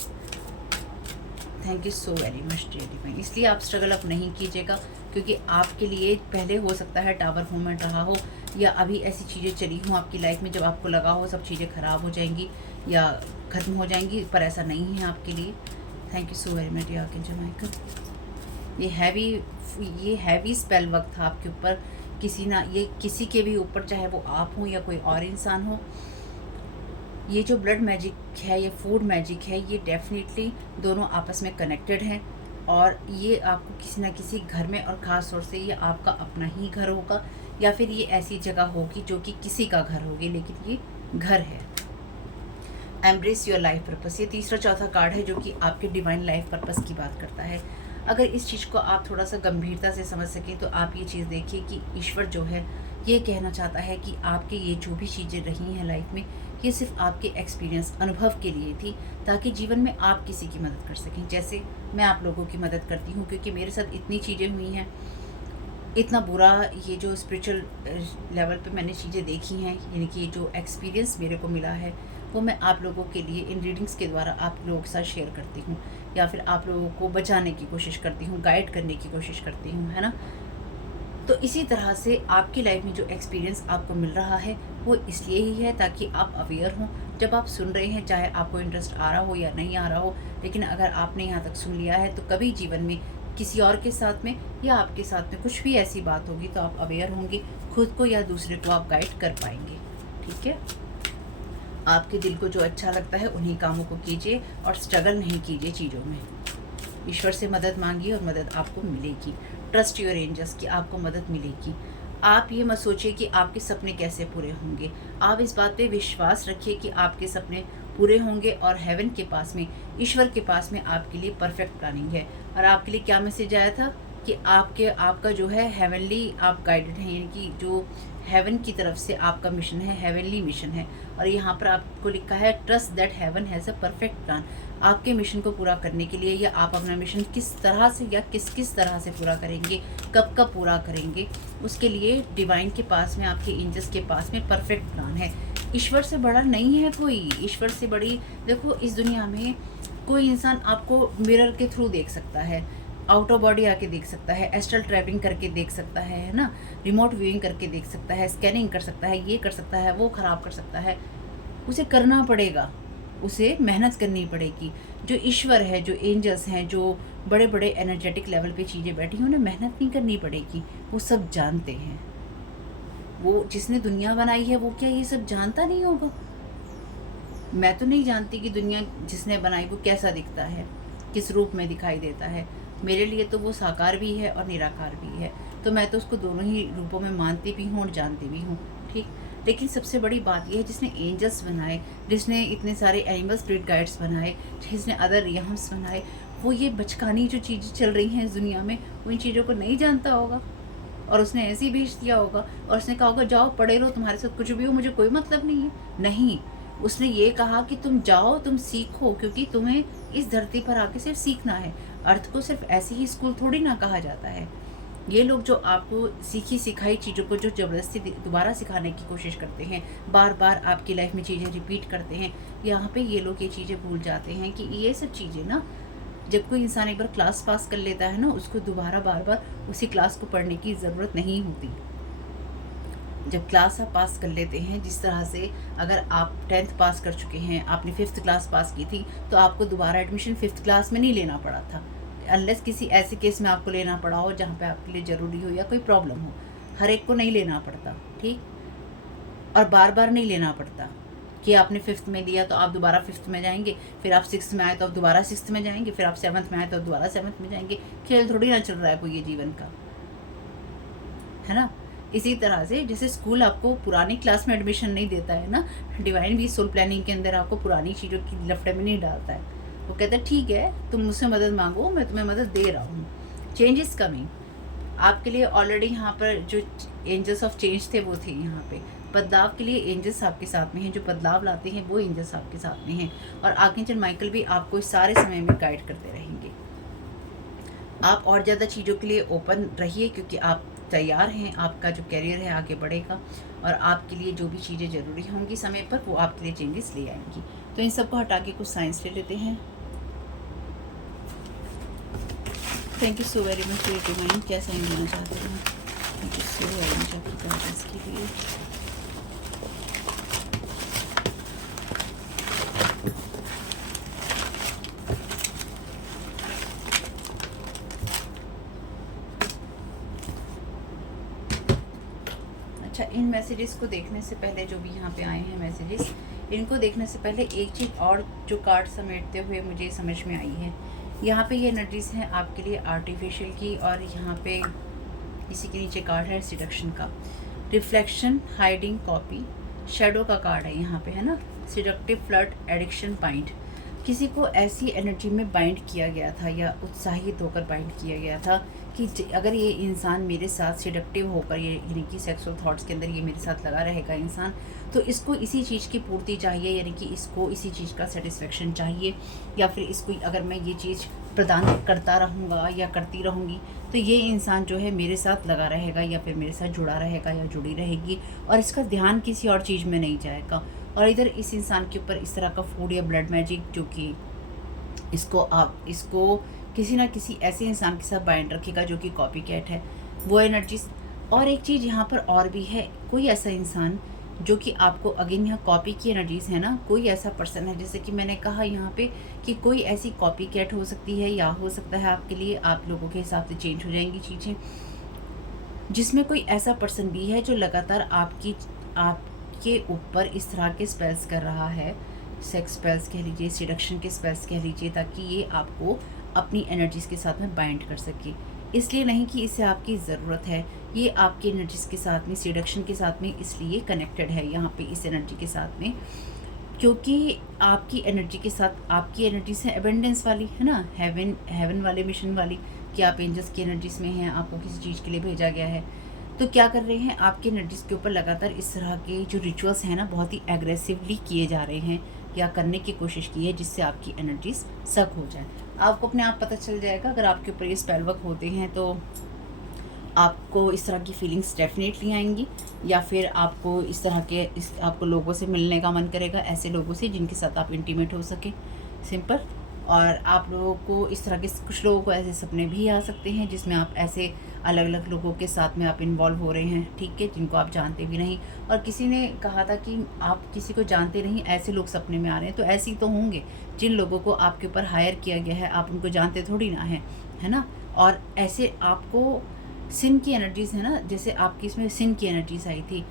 Thank you so very much dear divine. इसलिए आप स्ट्रगल अप नहीं कीजिएगा, क्योंकि आपके लिए पहले हो सकता है टावर मोमेंट रहा हो, या अभी ऐसी चीज़ें चली हों आपकी लाइफ में जब आपको लगा हो सब चीज़ें ख़राब हो जाएंगी या ख़त्म हो जाएंगी, पर ऐसा नहीं है आपके लिए। Thank you so very much dear archangel Michael. ये हैवी स्पेल वर्क था आपके ऊपर, किसी के भी ऊपर, चाहे वो आप हो या कोई और इंसान हो। ये जो ब्लड मैजिक है, ये फूड मैजिक है, ये डेफिनेटली दोनों आपस में कनेक्टेड हैं और ये आपको किसी ना किसी घर में, और ख़ास तौर से ये आपका अपना ही घर होगा या फिर ये ऐसी जगह होगी जो कि किसी का घर होगी, लेकिन ये घर है। एम्ब्रेस योर लाइफ पर्पस, ये तीसरा चौथा कार्ड है जो कि आपके डिवाइन लाइफ पर्पस की बात करता है। अगर इस चीज़ को आप थोड़ा सा गंभीरता से समझ सकें तो आप ये चीज़ देखिए कि ईश्वर जो है ये कहना चाहता है कि आपके ये जो भी चीज़ें रही हैं लाइफ में, ये सिर्फ आपके एक्सपीरियंस, अनुभव के लिए थी, ताकि जीवन में आप किसी की मदद कर सकें। जैसे मैं आप लोगों की मदद करती हूँ, क्योंकि मेरे साथ इतनी चीज़ें हुई हैं, इतना बुरा ये जो स्पिरिचुअल लेवल पे मैंने चीज़ें देखी हैं, यानी कि जो एक्सपीरियंस मेरे को मिला है वो मैं आप लोगों के लिए इन रीडिंग्स के द्वारा आप लोगों के साथ शेयर करती हूँ, या फिर आप लोगों को बचाने की कोशिश करती हूँ, गाइड करने की कोशिश करती हूँ, है ना। तो इसी तरह से आपकी लाइफ में जो एक्सपीरियंस आपको मिल रहा है वो इसलिए ही है ताकि आप अवेयर हों। जब आप सुन रहे हैं, चाहे आपको इंटरेस्ट आ रहा हो या नहीं आ रहा हो, लेकिन अगर आपने यहाँ तक सुन लिया है तो कभी जीवन में किसी और के साथ में या आपके साथ में कुछ भी ऐसी बात होगी तो आप अवेयर होंगे, खुद को या दूसरे को आप गाइड कर पाएंगे। ठीक है, आपके दिल को जो अच्छा लगता है उन्हीं कामों को कीजिए और स्ट्रगल नहीं कीजिए चीज़ों में। ईश्वर से मदद मांगिए और मदद आपको मिलेगी। ट्रस्ट योर एंजल्स की आपको मदद मिलेगी। आप ये मत सोचिए कि आपके सपने कैसे पूरे होंगे, आप इस बात पे विश्वास रखिए कि आपके सपने पूरे होंगे और हेवन के पास में, ईश्वर के पास में आपके लिए परफेक्ट प्लानिंग है। और आपके लिए क्या मैसेज आया था कि आपका जो है हेवनली आप गाइडेड हैं, यानी कि जो हेवन की तरफ से आपका मिशन है, हेवनली मिशन है। और यहाँ पर आपको लिखा है trust that heaven has a perfect plan. आपके मिशन को पूरा करने के लिए, या आप अपना मिशन किस तरह से या किस तरह से पूरा करेंगे, कब कब पूरा करेंगे, उसके लिए डिवाइन के पास में, आपके एंजल्स के पास में परफेक्ट प्लान है। ईश्वर से बड़ा नहीं है कोई, ईश्वर से बड़ी, देखो इस दुनिया में कोई इंसान आपको मिरर के थ्रू देख सकता है, आउट ऑफ बॉडी आके देख सकता है, एस्ट्रल ट्रैवलिंग करके देख सकता है ना, रिमोट व्यूइंग करके देख सकता है, स्कैनिंग कर सकता है, ये कर सकता है, वो ख़राब कर सकता है। उसे करना पड़ेगा, उसे मेहनत करनी पड़ेगी। जो ईश्वर है, जो एंजल्स हैं, जो बड़े बड़े एनर्जेटिक लेवल पे चीज़ें बैठी हैं, उन्हें मेहनत नहीं करनी पड़ेगी, वो सब जानते हैं। वो जिसने दुनिया बनाई है वो क्या ये सब जानता नहीं होगा? मैं तो नहीं जानती कि दुनिया जिसने बनाई वो कैसा दिखता है, किस रूप में दिखाई देता है। मेरे लिए तो वो साकार भी है और निराकार भी है, तो मैं तो उसको दोनों ही रूपों में मानती भी हूँ और जानती भी हूँ। ठीक, लेकिन सबसे बड़ी बात यह है जिसने एंजल्स बनाए, जिसने इतने सारे एनिमल स्पिरिट गाइड्स बनाए, जिसने अदर रियम्स बनाए, वो ये बचकानी जो चीज़ें चल रही हैं इस दुनिया में, वो इन चीज़ों को नहीं जानता होगा और उसने ऐसे ही भेज दिया होगा और उसने कहा होगा जाओ पढ़े रहो, तुम्हारे साथ कुछ भी हो मुझे कोई मतलब नहीं है। नहीं, उसने ये कहा कि तुम जाओ, तुम सीखो, क्योंकि तुम्हें इस धरती पर आके सिर्फ सीखना है। अर्थ को सिर्फ ऐसे ही स्कूल थोड़ी ना कहा जाता है। ये लोग जो आपको सीखी सिखाई चीज़ों को जो ज़बरदस्ती दोबारा सिखाने की कोशिश करते हैं, बार बार आपकी लाइफ में चीज़ें रिपीट करते हैं, यहाँ पे ये लोग ये चीज़ें भूल जाते हैं कि ये सब चीज़ें ना, जब कोई इंसान एक बार क्लास पास कर लेता है ना, उसको दोबारा बार बार उसी क्लास को पढ़ने की ज़रूरत नहीं होती। जब क्लास आप पास कर लेते हैं, जिस तरह से अगर आप 10th पास कर चुके हैं, आपने 5th क्लास पास की थी, तो आपको दोबारा एडमिशन 5th क्लास में नहीं लेना पड़ा था, अनलेस किसी ऐसे केस में आपको लेना पड़ा हो जहाँ पे आपके लिए ज़रूरी हो या कोई प्रॉब्लम हो। हर एक को नहीं लेना पड़ता, ठीक, और बार बार नहीं लेना पड़ता कि आपने 5th में लिया तो आप दोबारा 5th में जाएंगे, फिर आप 6th में आए तो आप दोबारा 6th में जाएंगे, फिर आप 7th में आए तो आप दोबारा 7th में जाएंगे। खेल थोड़ी ना चल रहा है कोई ये जीवन का, है ना। इसी तरह से जैसे स्कूल आपको पुरानी क्लास में एडमिशन नहीं देता है ना, डिवाइन भी सोल प्लानिंग के अंदर आपको पुरानी चीज़ों की लफड़े में नहीं डालता है। वो कहता है ठीक है, तुम मुझसे मदद मांगो, मैं तुम्हें मदद दे रहा हूँ। चेंज इज़ कमिंग आपके लिए ऑलरेडी। यहाँ पर जो एंजल्स ऑफ चेंज थे वो थे, यहाँ पे बदलाव के लिए एंजल्स आपके साथ में हैं, जो बदलाव लाते हैं वो एंजल्स आपके साथ में हैं। और आर्कएंजल माइकल भी आपको इस सारे समय में गाइड करते रहेंगे। आप और ज़्यादा चीज़ों के लिए ओपन रहिए, क्योंकि आप तैयार हैं, आपका जो करियर है आगे बढ़ेगा और आपके लिए जो भी चीज़ें ज़रूरी होंगी समय पर वो आपके लिए चेंजेस ले आएंगी। तो इन सब को हटा के कुछ साइंस ले लेते हैं। Thank you so very much for your divine, क्या साइन देना चाहते हैं। Thank you so very much आपकी गाइडेंस के लिए। अच्छा, इन मैसेजेस को देखने से पहले जो भी यहाँ पे आए हैं मैसेजेस, इनको देखने से पहले एक चीज़ और जो कार्ड समेटते हुए मुझे समझ में आई है, यहाँ पे ये एनर्जीज़ हैं आपके लिए आर्टिफिशियल की, और यहाँ पे इसी के नीचे कार्ड है सिडक्शन का, रिफ्लेक्शन, हाइडिंग, कॉपी, शेडो का कार्ड है यहाँ पे, है ना, सिडक्टिव, फ्लर्ट, एडिक्शन, बाइंड। किसी को ऐसी एनर्जी में बाइंड किया गया था या उत्साहित होकर बाइंड किया गया था कि अगर ये इंसान मेरे साथ सिडक्टिव होकर, ये यानी कि सेक्सुअल थॉट्स के अंदर ये मेरे साथ लगा रहेगा इंसान, तो इसको इसी चीज़ की पूर्ति चाहिए, यानी कि इसको इसी चीज़ का सेटिस्फेक्शन चाहिए, या फिर इसको अगर मैं ये चीज़ प्रदान करता रहूँगा या करती रहूँगी तो ये इंसान जो है मेरे साथ लगा रहेगा या फिर मेरे साथ जुड़ा रहेगा या जुड़ी रहेगी, और इसका ध्यान किसी और चीज़ में नहीं जाएगा। और इधर इस इंसान के ऊपर इस तरह का फूड या ब्लड मैजिक, जो कि इसको किसी ना किसी ऐसे इंसान के साथ बाइंड रखेगा जो कि कॉपी कैट है, वो एनर्जीज। और एक चीज़ यहाँ पर और भी है, कोई ऐसा इंसान जो कि आपको, अगेन यहाँ कॉपी की एनर्जीज़ है ना, कोई ऐसा पर्सन है, जैसे कि मैंने कहा यहाँ पे कि कोई ऐसी कॉपी कैट हो सकती है, या हो सकता है आपके लिए, आप लोगों के हिसाब से चेंज हो जाएंगी चीज़ें, जिसमें कोई ऐसा पर्सन भी है जो लगातार आपके ऊपर इस तरह के स्पेल्स कर रहा है, सेक्स स्पेल्स कह लीजिए, सिडक्शन के स्पेल्स कह लीजिए, ताकि ये आपको अपनी एनर्जीज़ के साथ में बाइंड कर सके। इसलिए नहीं कि इसे आपकी ज़रूरत है, ये आपकी एनर्जीज़ के साथ में, सिडक्शन के साथ में इसलिए कनेक्टेड है यहाँ पे इस एनर्जी के साथ में, क्योंकि आपकी एनर्जी के साथ, आपकी एनर्जीज है एबेंडेंस वाली, है ना, हेवन वाले मिशन वाली, कि आप एंजल्स की एनर्जीज में हैं, आपको किसी चीज़ के लिए भेजा गया है। तो क्या कर रहे हैं, आपकी एनर्जीज के ऊपर लगातार इस तरह के जो रिचुअल्स हैं ना, बहुत ही एग्रेसिवली किए जा रहे हैं, या करने की कोशिश की है, जिससे आपकी एनर्जीज सक हो जाए। आपको अपने आप पता चल जाएगा, अगर आपके ऊपर ये स्पेल वर्क होते हैं तो आपको इस तरह की फीलिंग्स डेफिनेटली आएंगी, या फिर आपको इस तरह के आपको लोगों से मिलने का मन करेगा, ऐसे लोगों से जिनके साथ आप इंटीमेट हो सके, सिंपल। और आप लोगों को इस तरह के, कुछ लोगों को ऐसे सपने भी आ सकते हैं जिसमें आप ऐसे अलग अलग लोगों के साथ में आप इन्वॉल्व हो रहे हैं, ठीक है, जिनको आप जानते भी नहीं। और किसी ने कहा था कि आप किसी को जानते नहीं, ऐसे लोग सपने में आ रहे हैं, तो ऐसे ही तो होंगे जिन लोगों को आपके ऊपर हायर किया गया है, आप उनको जानते थोड़ी ना है ना। और ऐसे आपको सिन की एनर्जीज़ है ना, जैसे आपकी इसमें सिन की एनर्जीज आई थी,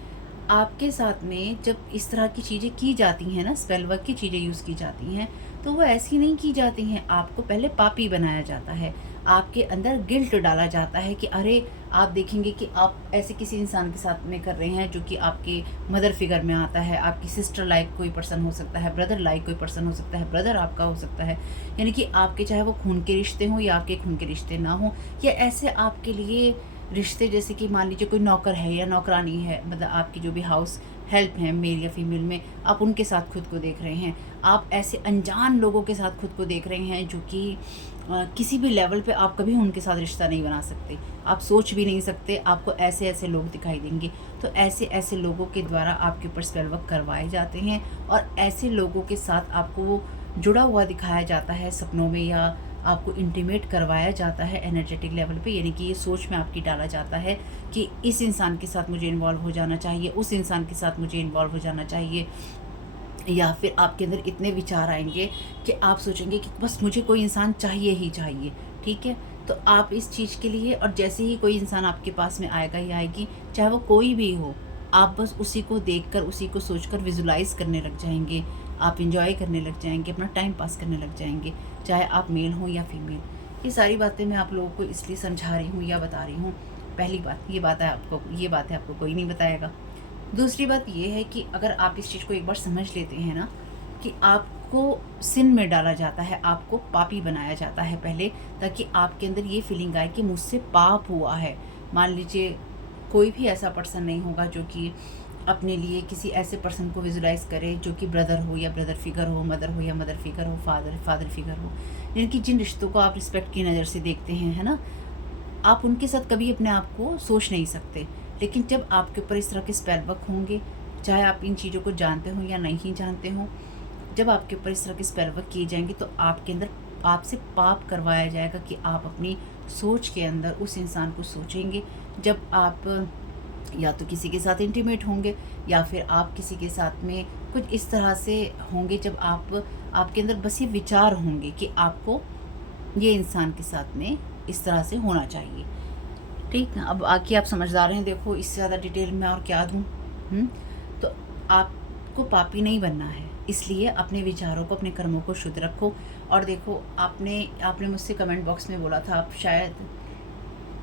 आपके साथ में जब इस तरह की चीज़ें की जाती हैं ना, स्पेल वर्क की चीज़ें यूज़ की जाती हैं, तो वो ऐसी नहीं की जाती हैं, आपको पहले पापी बनाया जाता है, आपके अंदर गिल्ट डाला जाता है कि अरे, आप देखेंगे कि आप ऐसे किसी इंसान के साथ में कर रहे हैं जो कि आपके मदर फिगर में आता है, आपकी सिस्टर लाइक कोई पर्सन हो सकता है, ब्रदर लाइक कोई पर्सन हो सकता है, ब्रदर आपका हो सकता है, यानी कि आपके चाहे वो खून के रिश्ते हों या आपके खून के रिश्ते ना हों, या ऐसे आपके लिए रिश्ते, जैसे कि मान लीजिए कोई नौकर है या नौकरानी है, मतलब आपकी जो भी हाउस हेल्प हैं, मेल या फीमेल में, आप उनके साथ खुद को देख रहे हैं, आप ऐसे अनजान लोगों के साथ खुद को देख रहे हैं जो कि किसी भी लेवल पे आप कभी उनके साथ रिश्ता नहीं बना सकते, आप सोच भी नहीं सकते, आपको ऐसे ऐसे लोग दिखाई देंगे। तो ऐसे ऐसे लोगों के द्वारा आपके ऊपर स्पेल वर्क करवाए जाते हैं, और ऐसे लोगों के साथ आपको जुड़ा हुआ दिखाया जाता है सपनों में, या आपको इंटीमेट करवाया जाता है एनर्जेटिक लेवल पे, यानी कि ये सोच में आपकी डाला जाता है कि इस इंसान के साथ मुझे इन्वॉल्व हो जाना चाहिए, उस इंसान के साथ मुझे इन्वॉल्व हो जाना चाहिए, या फिर आपके अंदर इतने विचार आएंगे कि आप सोचेंगे कि बस मुझे कोई इंसान चाहिए ही चाहिए, ठीक है। तो आप इस चीज़ के लिए, और जैसे ही कोई इंसान आपके पास में आएगा या आएगी, चाहे वो कोई भी हो, आप बस उसी को देखकर, उसी को सोचकर विजुलाइज करने लग जाएंगे, आप इंजॉय करने लग जाएंगे, अपना टाइम पास करने लग जाएंगे, चाहे आप मेल हो या फीमेल। ये सारी बातें मैं आप लोगों को इसलिए समझा रही हूँ या बता रही हूँ। पहली बात ये बात है, आपको कोई नहीं बताएगा। दूसरी बात ये है कि अगर आप इस चीज़ को एक बार समझ लेते हैं ना, कि आपको सिन में डाला जाता है, आपको पापी बनाया जाता है पहले, ताकि आपके अंदर ये फीलिंग आए कि मुझसे पाप हुआ है। मान लीजिए कोई भी ऐसा पर्सन नहीं होगा जो कि अपने लिए किसी ऐसे पर्सन को विजुलाइज करे जो कि ब्रदर हो या ब्रदर फिगर हो, मदर हो या मदर फिगर हो, फादर फिगर हो, यानी जिन रिश्तों को आप रिस्पेक्ट की नज़र से देखते हैं, है ना, आप उनके साथ कभी अपने आप को सोच नहीं सकते। लेकिन जब आपके ऊपर इस तरह के स्पेल वर्क होंगे, चाहे आप इन चीज़ों को जानते हो या नहीं जानते हो, जब आपके ऊपर इस तरह के स्पेल वर्क किए जाएंगे तो आपके अंदर आपसे पाप करवाया जाएगा कि आप अपनी सोच के अंदर उस इंसान को सोचेंगे। जब आप या तो किसी के साथ इंटीमेट होंगे, या फिर आप किसी के साथ में कुछ इस तरह से होंगे, जब आपके अंदर बस ये विचार होंगे कि आपको ये इंसान के साथ में इस तरह से होना चाहिए, ठीक है। अब आके आप समझदार हैं, देखो इससे ज़्यादा डिटेल में और क्या दूँ। तो आप आपको पापी नहीं बनना है, इसलिए अपने विचारों को, अपने कर्मों को शुद्ध रखो। और देखो, आपने मुझसे कमेंट बॉक्स में बोला था, आप शायद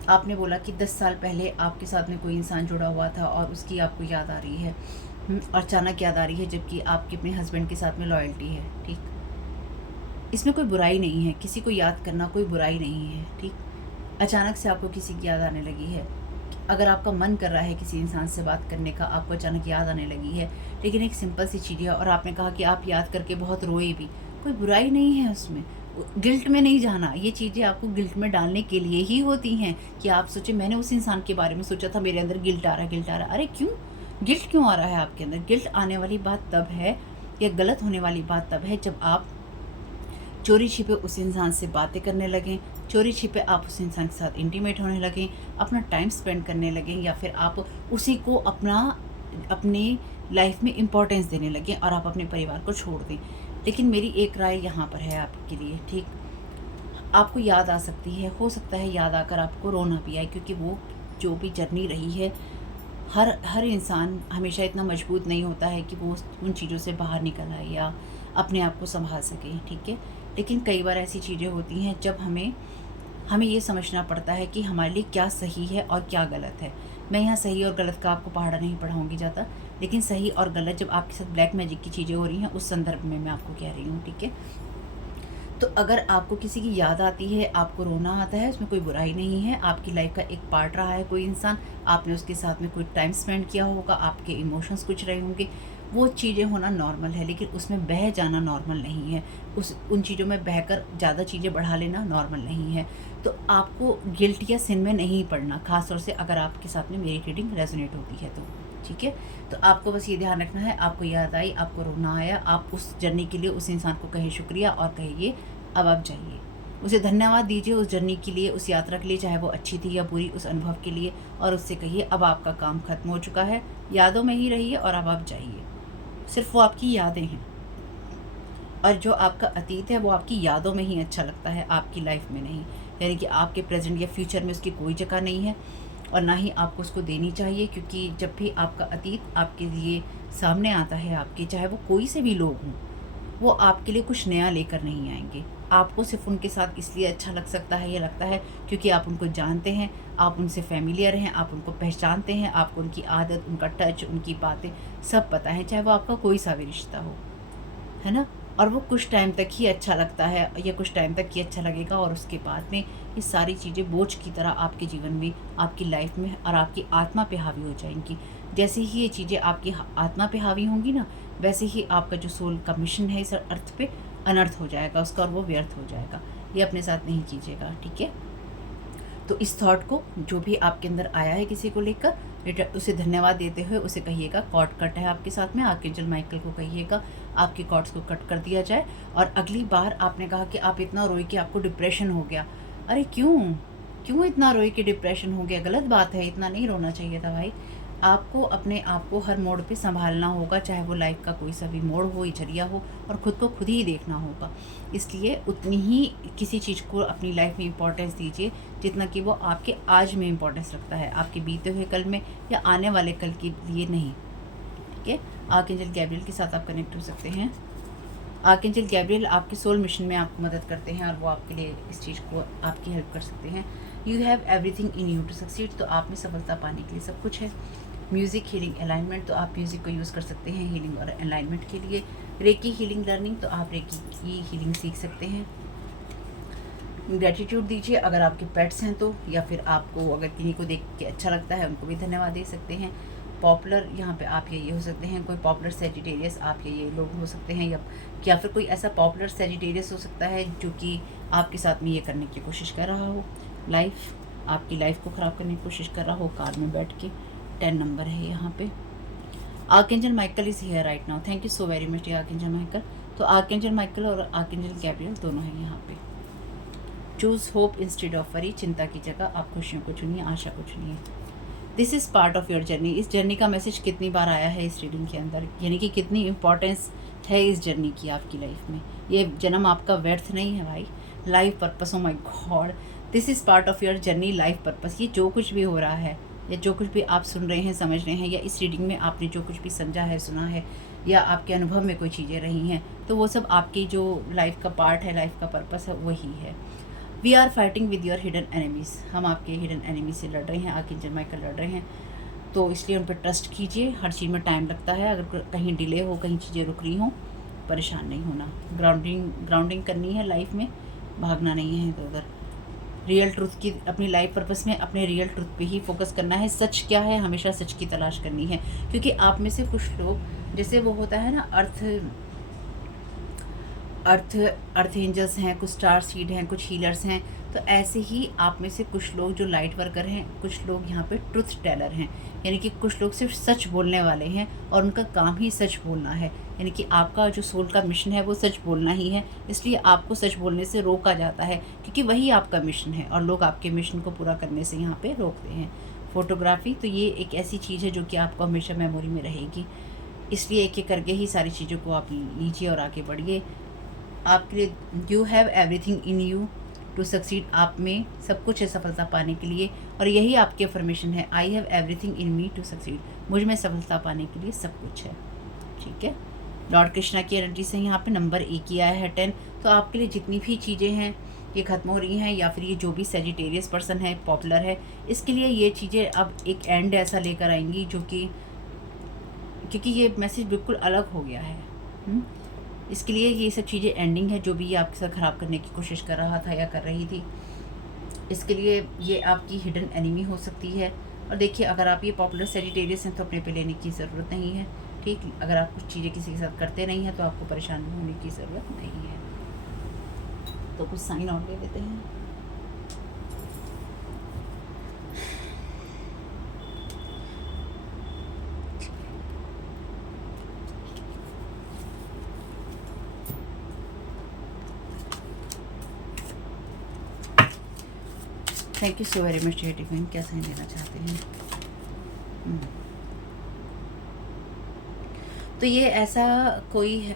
आपने बोला कि 10 साल पहले आपके साथ में कोई इंसान जुड़ा हुआ था और उसकी आपको याद आ रही है, और अचानक याद आ रही है, जबकि आपकी अपने हस्बैंड के साथ में लॉयल्टी है। ठीक, इसमें कोई बुराई नहीं है, किसी को याद करना कोई बुराई नहीं है। ठीक, अचानक से आपको किसी की याद आने लगी है, अगर आपका मन कर रहा है किसी इंसान से बात करने का, आपको अचानक याद आने लगी है, लेकिन एक सिंपल सी चीज़ है, और आपने कहा कि आप याद करके बहुत रोए भी, कोई बुराई नहीं है उसमें। गिल्ट में नहीं जाना, ये चीज़ें आपको गिल्ट में डालने के लिए ही होती हैं कि आप सोचे मैंने उस इंसान के बारे में सोचा था, मेरे अंदर गिल्ट आ रहा है, गिल्ट आ रहा है। अरे क्यों गिल्ट क्यों आ रहा है आपके अंदर? गिल्ट आने वाली बात तब है, या गलत होने वाली बात तब है, जब आप चोरी छिपे उस इंसान से बातें करने लगें, चोरी छिपे आप उस इंसान के साथ इंटीमेट होने लगें, अपना टाइम स्पेंड करने लगें, या फिर आप उसी को अपनी लाइफ में इम्पोर्टेंस देने लगें और आप अपने परिवार को छोड़ दें। लेकिन मेरी एक राय यहाँ पर है आपके लिए। ठीक, आपको याद आ सकती है, हो सकता है याद आकर आपको रोना भी आए, क्योंकि वो जो भी जर्नी रही है, हर इंसान हमेशा इतना मजबूत नहीं होता है कि वो उन चीज़ों से बाहर निकल आए या अपने आप को संभाल सके। ठीक है, लेकिन कई बार ऐसी चीज़ें होती हैं जब हमें ये समझना पड़ता है कि हमारे लिए क्या सही है और क्या गलत है। मैं यहाँ सही और गलत का आपको पहाड़ा नहीं पढ़ाऊँगी ज़्यादा, लेकिन सही और गलत जब आपके साथ ब्लैक मैजिक की चीज़ें हो रही हैं, उस संदर्भ में मैं आपको कह रही हूँ। ठीक है, तो अगर आपको किसी की याद आती है, आपको रोना आता है, उसमें कोई बुराई नहीं है। आपकी लाइफ का एक पार्ट रहा है कोई इंसान, आपने उसके साथ में कोई टाइम स्पेंड किया होगा, आपके इमोशंस कुछ रहे होंगे, वो चीज़ें होना नॉर्मल है, लेकिन उसमें बह जाना नॉर्मल नहीं है। उन चीज़ों में बहकर ज़्यादा चीज़ें बढ़ा लेना नॉर्मल नहीं है। तो आपको गिल्ट या सिन में नहीं पड़ना, खास तौर से अगर आपके साथ में मेरी रीडिंग रेजोनेट होती है तो। ठीक है, तो आपको बस ये ध्यान रखना है, आपको याद आई, आपको रोना आया, आप उस जर्नी के लिए उस इंसान को कहें शुक्रिया और कहिए अब आप जाइए। उसे धन्यवाद दीजिए उस जर्नी के लिए, उस यात्रा के लिए, चाहे वो अच्छी थी या बुरी, उस अनुभव के लिए, और उससे कहिए अब आपका काम खत्म हो चुका है, यादों में ही रहिए और अब आप जाइए। सिर्फ वो आपकी यादें हैं, और जो आपका अतीत है वो आपकी यादों में ही अच्छा लगता है, आपकी लाइफ में नहीं। यानी कि आपके प्रेजेंट या फ्यूचर में उसकी कोई जगह नहीं है, और ना ही आपको उसको देनी चाहिए, क्योंकि जब भी आपका अतीत आपके लिए सामने आता है, आपके चाहे वो कोई से भी लोग हों, वो आपके लिए कुछ नया लेकर नहीं आएंगे। आपको सिर्फ उनके साथ इसलिए अच्छा लग सकता है, ये लगता है क्योंकि आप उनको जानते हैं, आप उनसे फैमिलियर हैं, आप उनको पहचानते हैं, आपको उनकी आदत, उनका टच, उनकी बातें सब पता है, चाहे वो आपका कोई सा भी रिश्ता हो, है ना। और वो कुछ टाइम तक ही अच्छा लगता है, या कुछ टाइम तक ही अच्छा लगेगा, और उसके बाद में ये सारी चीज़ें बोझ की तरह आपके जीवन में, आपकी लाइफ में और आपकी आत्मा पे हावी हो जाएंगी। जैसे ही ये चीज़ें आपकी आत्मा पे हावी होंगी ना, वैसे ही आपका जो सोल का मिशन है इस अर्थ पे अनर्थ हो जाएगा उसका, और वो व्यर्थ हो जाएगा। ये अपने साथ नहीं कीजिएगा। ठीक है, तो इस थॉट को जो भी आपके अंदर आया है किसी को लेकर, उसे धन्यवाद देते हुए उसे कहिएगा कॉर्ड कट है आपके साथ में, आर्कएंजल माइकल को कहिएगा आपके कॉर्ड्स को कट कर दिया जाए। और अगली बार आपने कहा कि आप इतना रोए कि आपको डिप्रेशन हो गया, अरे क्यों इतना रोए कि डिप्रेशन हो गया? गलत बात है, इतना नहीं रोना चाहिए था भाई। आपको अपने आप को हर मोड़ पे संभालना होगा, चाहे वो लाइफ का कोई सा भी मोड़ हो, जरिया हो, और ख़ुद को खुद ही देखना होगा। इसलिए उतनी ही किसी चीज़ को अपनी लाइफ में इम्पोर्टेंस दीजिए जितना कि वो आपके आज में इम्पोर्टेंस रखता है, आपके बीते हुए कल में या आने वाले कल के लिए नहीं। ठीक है, आर्कएंजल गैब्रियल के साथ आप कनेक्ट हो सकते हैं। आर्कएंजल गैब्रियल आपके सोल मिशन में आपको मदद करते हैं, और वो आपके लिए इस चीज़ को आपकी हेल्प कर सकते हैं। You have everything in you to succeed, तो आप में सफलता पाने के लिए सब कुछ है। म्यूज़िक, हीलिंग, अलाइनमेंट, तो आप म्यूज़िक को यूज़ कर सकते हैं हीलिंग और अलाइनमेंट के लिए। रेकी हीलिंग लर्निंग, तो आप रेकी की हीलिंग सीख सकते हैं। ग्रेटिट्यूड दीजिए अगर आपके पेट्स हैं तो, या फिर आपको अगर किन्हीं को देख के अच्छा लगता है उनको भी धन्यवाद दे सकते हैं। पॉपुलर, यहाँ पे आप ये हो सकते हैं, कोई पॉपुलर सेजिटेरियस आप ये लोग हो सकते हैं, या फिर कोई ऐसा पॉपुलर सेजिटेरियस हो सकता है जो कि आपके साथ में ये करने की कोशिश कर रहा हो, आपकी लाइफ को ख़राब करने की कोशिश कर रहा हो, कार में बैठ के। 10 नंबर है यहाँ पे। Archangel Michael is here right now, thank you so very much archangel Michael. तो आर्कएंजल माइकल और आर्कएंजल गैब्रियल दोनों हैं यहाँ पे। Choose hope instead of worry, चिंता की जगह आप खुशियों को चुनिए, आशा को चुनिए। This is part of your journey. इस जर्नी का मैसेज कितनी बार आया है इस रीडिंग के अंदर, यानी कि कितनी इंपॉर्टेंस है इस जर्नी की आपकी लाइफ में। ये जन्म आपका व्यर्थ नहीं है भाई, life purpose. Oh my God, this is part of your journey, life purpose. ये जो कुछ भी हो रहा है या जो कुछ भी आप सुन रहे हैं, समझ रहे हैं, या इस रीडिंग में आपने जो कुछ भी समझा है, सुना है, या आपके अनुभव में कोई चीज़ें रही हैं, तो वो सब आपकी जो लाइफ का पार्ट है, लाइफ का पर्पस है, वही है। We are fighting with your hidden enemies. हम आपके हिडन एनिमी से लड़ रहे हैं, आर्कएंजल माइकल लड़ रहे हैं, तो इसलिए उन पर ट्रस्ट कीजिए। हर चीज़ में टाइम लगता है, अगर कहीं डिले हो, कहीं चीज़ें रुक रही हों, परेशान नहीं होना। ग्राउंडिंग करनी है लाइफ में, भागना नहीं है इधर उधर। रियल ट्रुथ की, अपनी लाइफ पर्पस में अपने रियल ट्रुथ पे ही फोकस करना है। सच क्या है, हमेशा सच की तलाश करनी है, क्योंकि आप में से कुछ लोग, जैसे वो होता है ना, अर्थ अर्थ अर्थ एंजल्स हैं, कुछ स्टार सीड हैं, कुछ हीलर्स हैं, तो ऐसे ही आप में से कुछ लोग जो लाइट वर्कर हैं, कुछ लोग यहाँ पे ट्रुथ टेलर हैं, यानी कि कुछ लोग सिर्फ सच बोलने वाले हैं और उनका काम ही सच बोलना है। यानी कि आपका जो सोल का मिशन है वो सच बोलना ही है, इसलिए आपको सच बोलने से रोका जाता है, क्योंकि वही आपका मिशन है और लोग आपके मिशन को पूरा करने से यहाँ पे रोकते हैं। फ़ोटोग्राफी तो ये एक ऐसी चीज़ है जो कि आपको हमेशा मेमोरी में रहेगी, इसलिए एक एक करके ही सारी चीज़ों को आप लीजिए और आगे बढ़िए। आपके लिए you have everything in you to succeed. आप में सब कुछ है सफलता पाने के लिए, और यही आपकी अफर्मेशन है, I have everything in me to succeed. मुझ में सफलता पाने के लिए सब कुछ है, ठीक है। लॉर्ड कृष्णा की एनर्जी से यहाँ पे नंबर 1 ही आया है 10। तो आपके लिए जितनी भी चीज़ें हैं ये ख़त्म हो रही हैं, या फिर ये जो भी सेजिटेरियस पर्सन है, पॉपुलर है, इसके लिए ये चीज़ें अब एक एंड ऐसा लेकर आएंगी जो कि, क्योंकि ये मैसेज बिल्कुल अलग हो गया है। इसके लिए ये सब चीज़ें एंडिंग है, जो भी ये आपके साथ ख़राब करने की कोशिश कर रहा था या कर रही थी, इसके लिए ये आपकी हिडन एनिमी हो सकती है। और देखिए, अगर आप ये पॉपुलर सेजिटेरियस हैं तो अपने पे लेने की ज़रूरत नहीं है, ठीक। अगर आप कुछ चीज़ें किसी के साथ करते नहीं हैं तो आपको परेशान होने की ज़रूरत नहीं है। तो कुछ साइन और ले लेते हैं। Thank you so very much divine. क्या साइन देना चाहते हैं? तो ये ऐसा कोई है,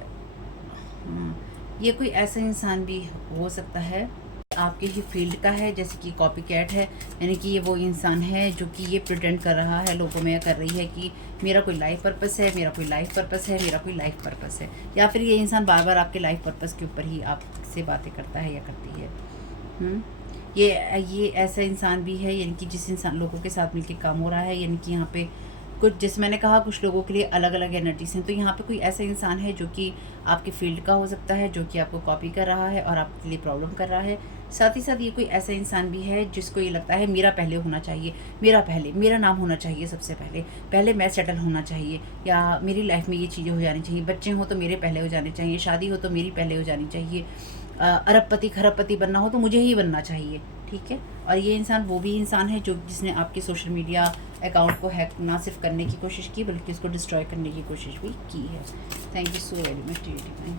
ये कोई ऐसा इंसान भी हो सकता है आपके ही फील्ड का है, जैसे कि कॉपी कैट है, यानी कि ये वो इंसान है जो कि ये प्रिटेंड कर रहा है, लोगों में कर रही है कि मेरा कोई लाइफ पर्पस है, मेरा कोई लाइफ पर्पस है, मेरा कोई लाइफ पर्पस है। या फिर ये इंसान बार बार आपके लाइफ पर्पस के ऊपर ही आपसे बातें करता है या करती है। ये ऐसा इंसान भी है, यानी कि जिस इंसान लोगों के साथ मिलकर काम हो रहा है, यानी कि यहाँ पे कुछ, जैसे मैंने कहा, कुछ लोगों के लिए अलग अलग एनर्जीज हैं, तो यहाँ पे कोई ऐसा इंसान है जो कि आपके फील्ड का हो सकता है, जो कि आपको कॉपी कर रहा है और आपके लिए प्रॉब्लम कर रहा है। साथ ही साथ ये कोई ऐसा इंसान भी है जिसको ये लगता है मेरा पहले होना चाहिए, मेरा नाम होना चाहिए सबसे पहले मैं सेटल होना चाहिए, या मेरी लाइफ में ये चीज़ें हो जानी चाहिए, बच्चे हो तो मेरे पहले हो जाने चाहिए, शादी हो तो मेरी पहले हो जानी चाहिए, अरबपति खरबपति बनना हो तो मुझे ही बनना चाहिए, ठीक है। और ये इंसान वो भी इंसान है जो जिसने आपके सोशल मीडिया अकाउंट को हैक ना सिर्फ करने की कोशिश की, बल्कि उसको डिस्ट्रॉय करने की कोशिश भी की है। Thank you so very much divine.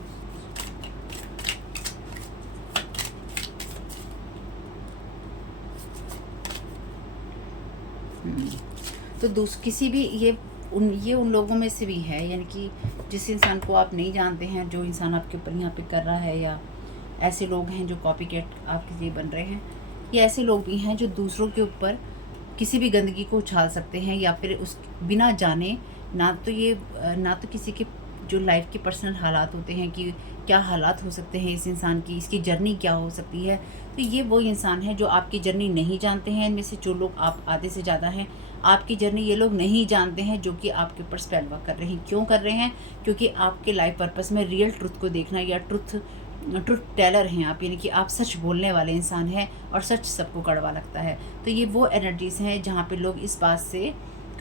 तो किसी भी ये उन लोगों में से भी है, यानी कि जिस इंसान को आप नहीं जानते हैं, जो इंसान आपके ऊपर यहाँ पे कर रहा है, या ऐसे लोग हैं जो कॉपी कैट आपके लिए बन रहे हैं, या ऐसे लोग भी हैं जो दूसरों के ऊपर किसी भी गंदगी को उछाल सकते हैं, या फिर उस बिना जाने, ना तो किसी के जो लाइफ के पर्सनल हालात होते हैं कि क्या हालात हो सकते हैं इस इंसान की, इसकी जर्नी क्या हो सकती है, तो ये वो इंसान है जो आपकी जर्नी नहीं जानते हैं। इनमें से जो लोग आप आधे से ज़्यादा हैं, आपकी जर्नी ये लोग नहीं जानते हैं, जो कि आपके ऊपर स्पेल वर्क कर रहे हैं। क्यों कर रहे हैं? क्योंकि आपके लाइफ पर्पस में रियल ट्रुथ को देखना, या ट्रुथ टेलर हैं आप, यानी कि आप सच बोलने वाले इंसान हैं और सच सबको कड़वा लगता है। तो ये वो एनर्जीज़ हैं जहाँ पे लोग इस बात से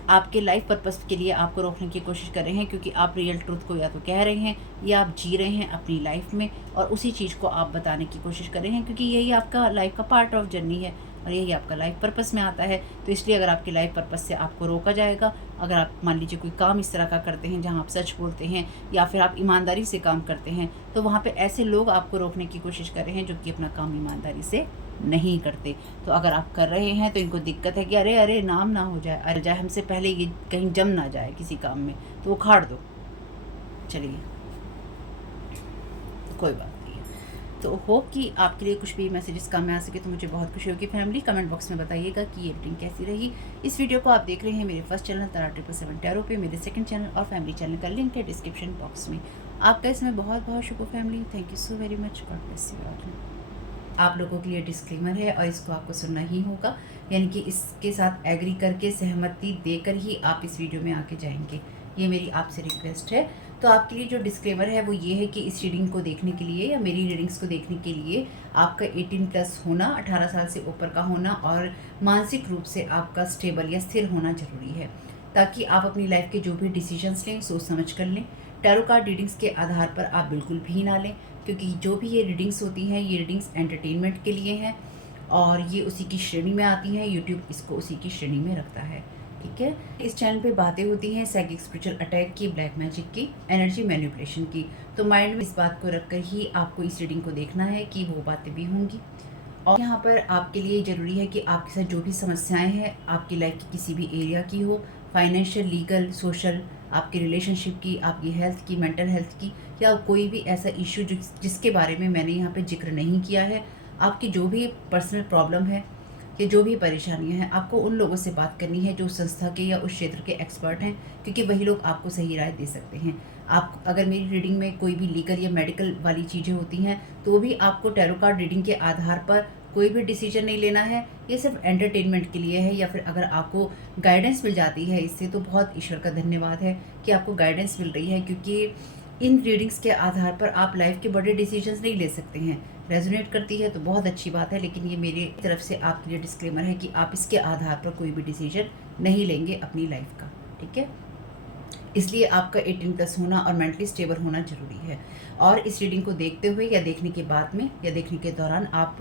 आपके लाइफ पर्पस के लिए आपको रोकने की कोशिश कर रहे हैं, क्योंकि आप रियल ट्रुथ को या तो कह रहे हैं या आप जी रहे हैं अपनी लाइफ में, और उसी चीज़ को आप बताने की कोशिश कर रहे हैं, क्योंकि यही आपका लाइफ का पार्ट ऑफ जर्नी है और यही आपका लाइफ पर्पस में आता है। तो इसलिए अगर आपके लाइफ पर्पस से आपको रोका जाएगा, अगर आप मान लीजिए कोई काम इस तरह का करते हैं जहाँ आप सच बोलते हैं, या फिर आप ईमानदारी से काम करते हैं, तो वहाँ पे ऐसे लोग आपको रोकने की कोशिश कर रहे हैं जो कि अपना काम ईमानदारी से नहीं करते। तो अगर आप कर रहे हैं तो इनको दिक्कत है कि अरे नाम ना हो जाए, अरे जाए हमसे पहले ये कहीं जम ना जाए किसी काम में, तो वो खाड़ दो। चलिए, कोई बात नहीं है। तो होप कि आपके लिए कुछ भी मैसेजेस काम में आ सके, तो मुझे बहुत खुशी होगी। फैमिली कमेंट बॉक्स में बताइएगा कि ये रीडिंग कैसी रही। इस वीडियो को आप देख रहे हैं मेरे फर्स्ट चैनल तारा 777 टैरो पे, मेरे सेकंड चैनल और फैमिली चैनल का लिंक है डिस्क्रिप्शन बॉक्स में। आपका इसमें बहुत बहुत शुक्र family. Thank you so very much. God bless you all. आप लोगों के लिए डिस्क्लेमर है और इसको आपको सुनना ही होगा, यानी कि इसके साथ एग्री करके सहमति देकर ही आप इस वीडियो में आके जाएंगे। ये मेरी आपसे रिक्वेस्ट है। तो आपके लिए जो डिस्क्लेमर है वो ये है कि इस रीडिंग को देखने के लिए या मेरी रीडिंग्स को देखने के लिए आपका 18+ होना, 18 साल से ऊपर का होना और मानसिक रूप से आपका स्टेबल या स्थिर होना जरूरी है, ताकि आप अपनी लाइफ के जो भी डिसीजंस लें सोच समझ कर लें। टैरो कार्ड रीडिंग्स के आधार पर आप बिल्कुल भी ना लें, क्योंकि जो भी ये रीडिंग्स होती हैं ये रीडिंग्स एंटरटेनमेंट के लिए हैं और ये उसी की श्रेणी में आती हैं। यूट्यूब इसको उसी की श्रेणी में रखता है, ठीक है। इस चैनल पे बातें होती हैं साइकिक स्पिरिचुअल अटैक की, ब्लैक मैजिक की, एनर्जी मैनिपुलेशन की। तो माइंड में इस बात को रखकर ही आपको इस रीडिंग को देखना है कि वो बातें भी होंगी। और यहाँ पर आपके लिए ज़रूरी है कि आपके साथ जो भी समस्याएं हैं आपकी लाइफ की किसी भी एरिया की हो, फाइनेंशियल, लीगल, सोशल, आपकी रिलेशनशिप की, आपकी हेल्थ की, मेंटल हेल्थ की, या कोई भी ऐसा इशू जिसके बारे में मैंने यहाँ पे जिक्र नहीं किया है, आपकी जो भी पर्सनल प्रॉब्लम है या जो भी परेशानियां हैं, आपको उन लोगों से बात करनी है जो संस्था के या उस क्षेत्र के एक्सपर्ट हैं, क्योंकि वही लोग आपको सही राय दे सकते हैं। आप अगर मेरी रीडिंग में कोई भी लीगल या मेडिकल वाली चीज़ें होती हैं तो भी आपको टैरो कार्ड रीडिंग के आधार पर कोई भी डिसीजन नहीं लेना है। ये सिर्फ एंटरटेनमेंट के लिए है, या फिर अगर आपको गाइडेंस मिल जाती है इससे तो बहुत ईश्वर का धन्यवाद है कि आपको गाइडेंस मिल रही है, क्योंकि इन रीडिंग्स के आधार पर आप लाइफ के बड़े डिसीजंस नहीं ले सकते हैं। रेजोनेट करती है तो बहुत अच्छी बात है, लेकिन ये मेरी तरफ से आपके लिए डिस्क्लेमर है कि आप इसके आधार पर कोई भी डिसीजन नहीं लेंगे अपनी लाइफ का, ठीक है। इसलिए आपका 18+ होना और मेंटली स्टेबल होना ज़रूरी है। और इस रीडिंग को देखते हुए या देखने के बाद में या देखने के दौरान आप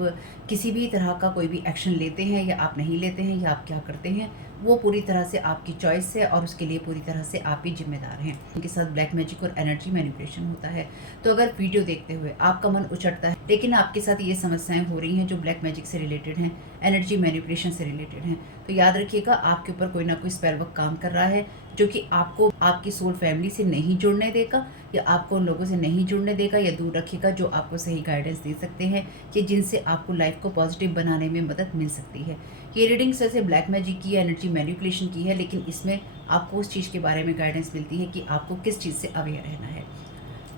किसी भी तरह का कोई भी एक्शन लेते हैं या आप नहीं लेते हैं या आप क्या करते हैं, वो पूरी तरह से आपकी चॉइस है और उसके लिए पूरी तरह से आप ही जिम्मेदार हैं। उनके साथ ब्लैक मैजिक और एनर्जी मैनिपुलेशन होता है। तो अगर वीडियो देखते हुए आपका मन उचटता है लेकिन आपके साथ ये समस्याएं हो रही हैं जो ब्लैक मैजिक से रिलेटेड हैं, एनर्जी मैनिपुलेशन से रिलेटेड हैं, तो याद रखिएगा आपके ऊपर कोई ना कोई स्पेल वर्क काम कर रहा है जो कि आपको आपकी सोल फैमिली से नहीं जुड़ने देगा या आपको उन लोगों से नहीं जुड़ने देगा या दूर रखेगा जो आपको सही गाइडेंस दे सकते हैं कि जिनसे आपको लाइफ को पॉजिटिव बनाने में मदद मिल सकती है। ये रीडिंग वैसे ब्लैक मैजिक की, एनर्जी मैनिपुलेशन की है, लेकिन इसमें आपको उस चीज़ के बारे में गाइडेंस मिलती है कि आपको किस चीज़ से अवेयर रहना है।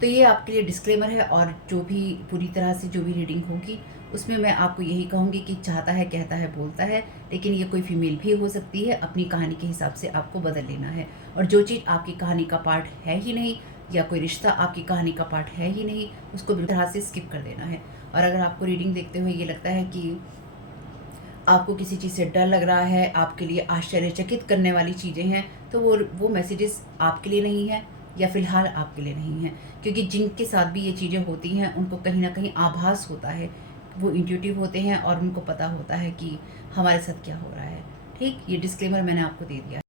तो ये आपके लिए डिस्क्लेमर है। और जो भी पूरी तरह से जो भी रीडिंग होगी उसमें मैं आपको यही कहूँगी कि चाहता है, कहता है, बोलता है, लेकिन ये कोई फीमेल भी हो सकती है। अपनी कहानी के हिसाब से आपको बदल लेना है। और जो चीज़ आपकी कहानी का पार्ट है ही नहीं या कोई रिश्ता आपकी कहानी का पार्ट है ही नहीं, उसको बिल्कुल तरह से स्किप कर देना है। और अगर आपको रीडिंग देखते हुए ये लगता है कि आपको किसी चीज़ से डर लग रहा है, आपके लिए आश्चर्यचकित करने वाली चीज़ें हैं, तो वो मैसेजेस आपके लिए नहीं है या फिलहाल आपके लिए नहीं है, क्योंकि जिनके साथ भी ये चीज़ें होती हैं उनको कहीं ना कहीं आभास होता है, वो इंट्यूटिव होते हैं और उनको पता होता है कि हमारे साथ क्या हो रहा है। ठीक, ये डिस्क्लेमर मैंने आपको दे दिया।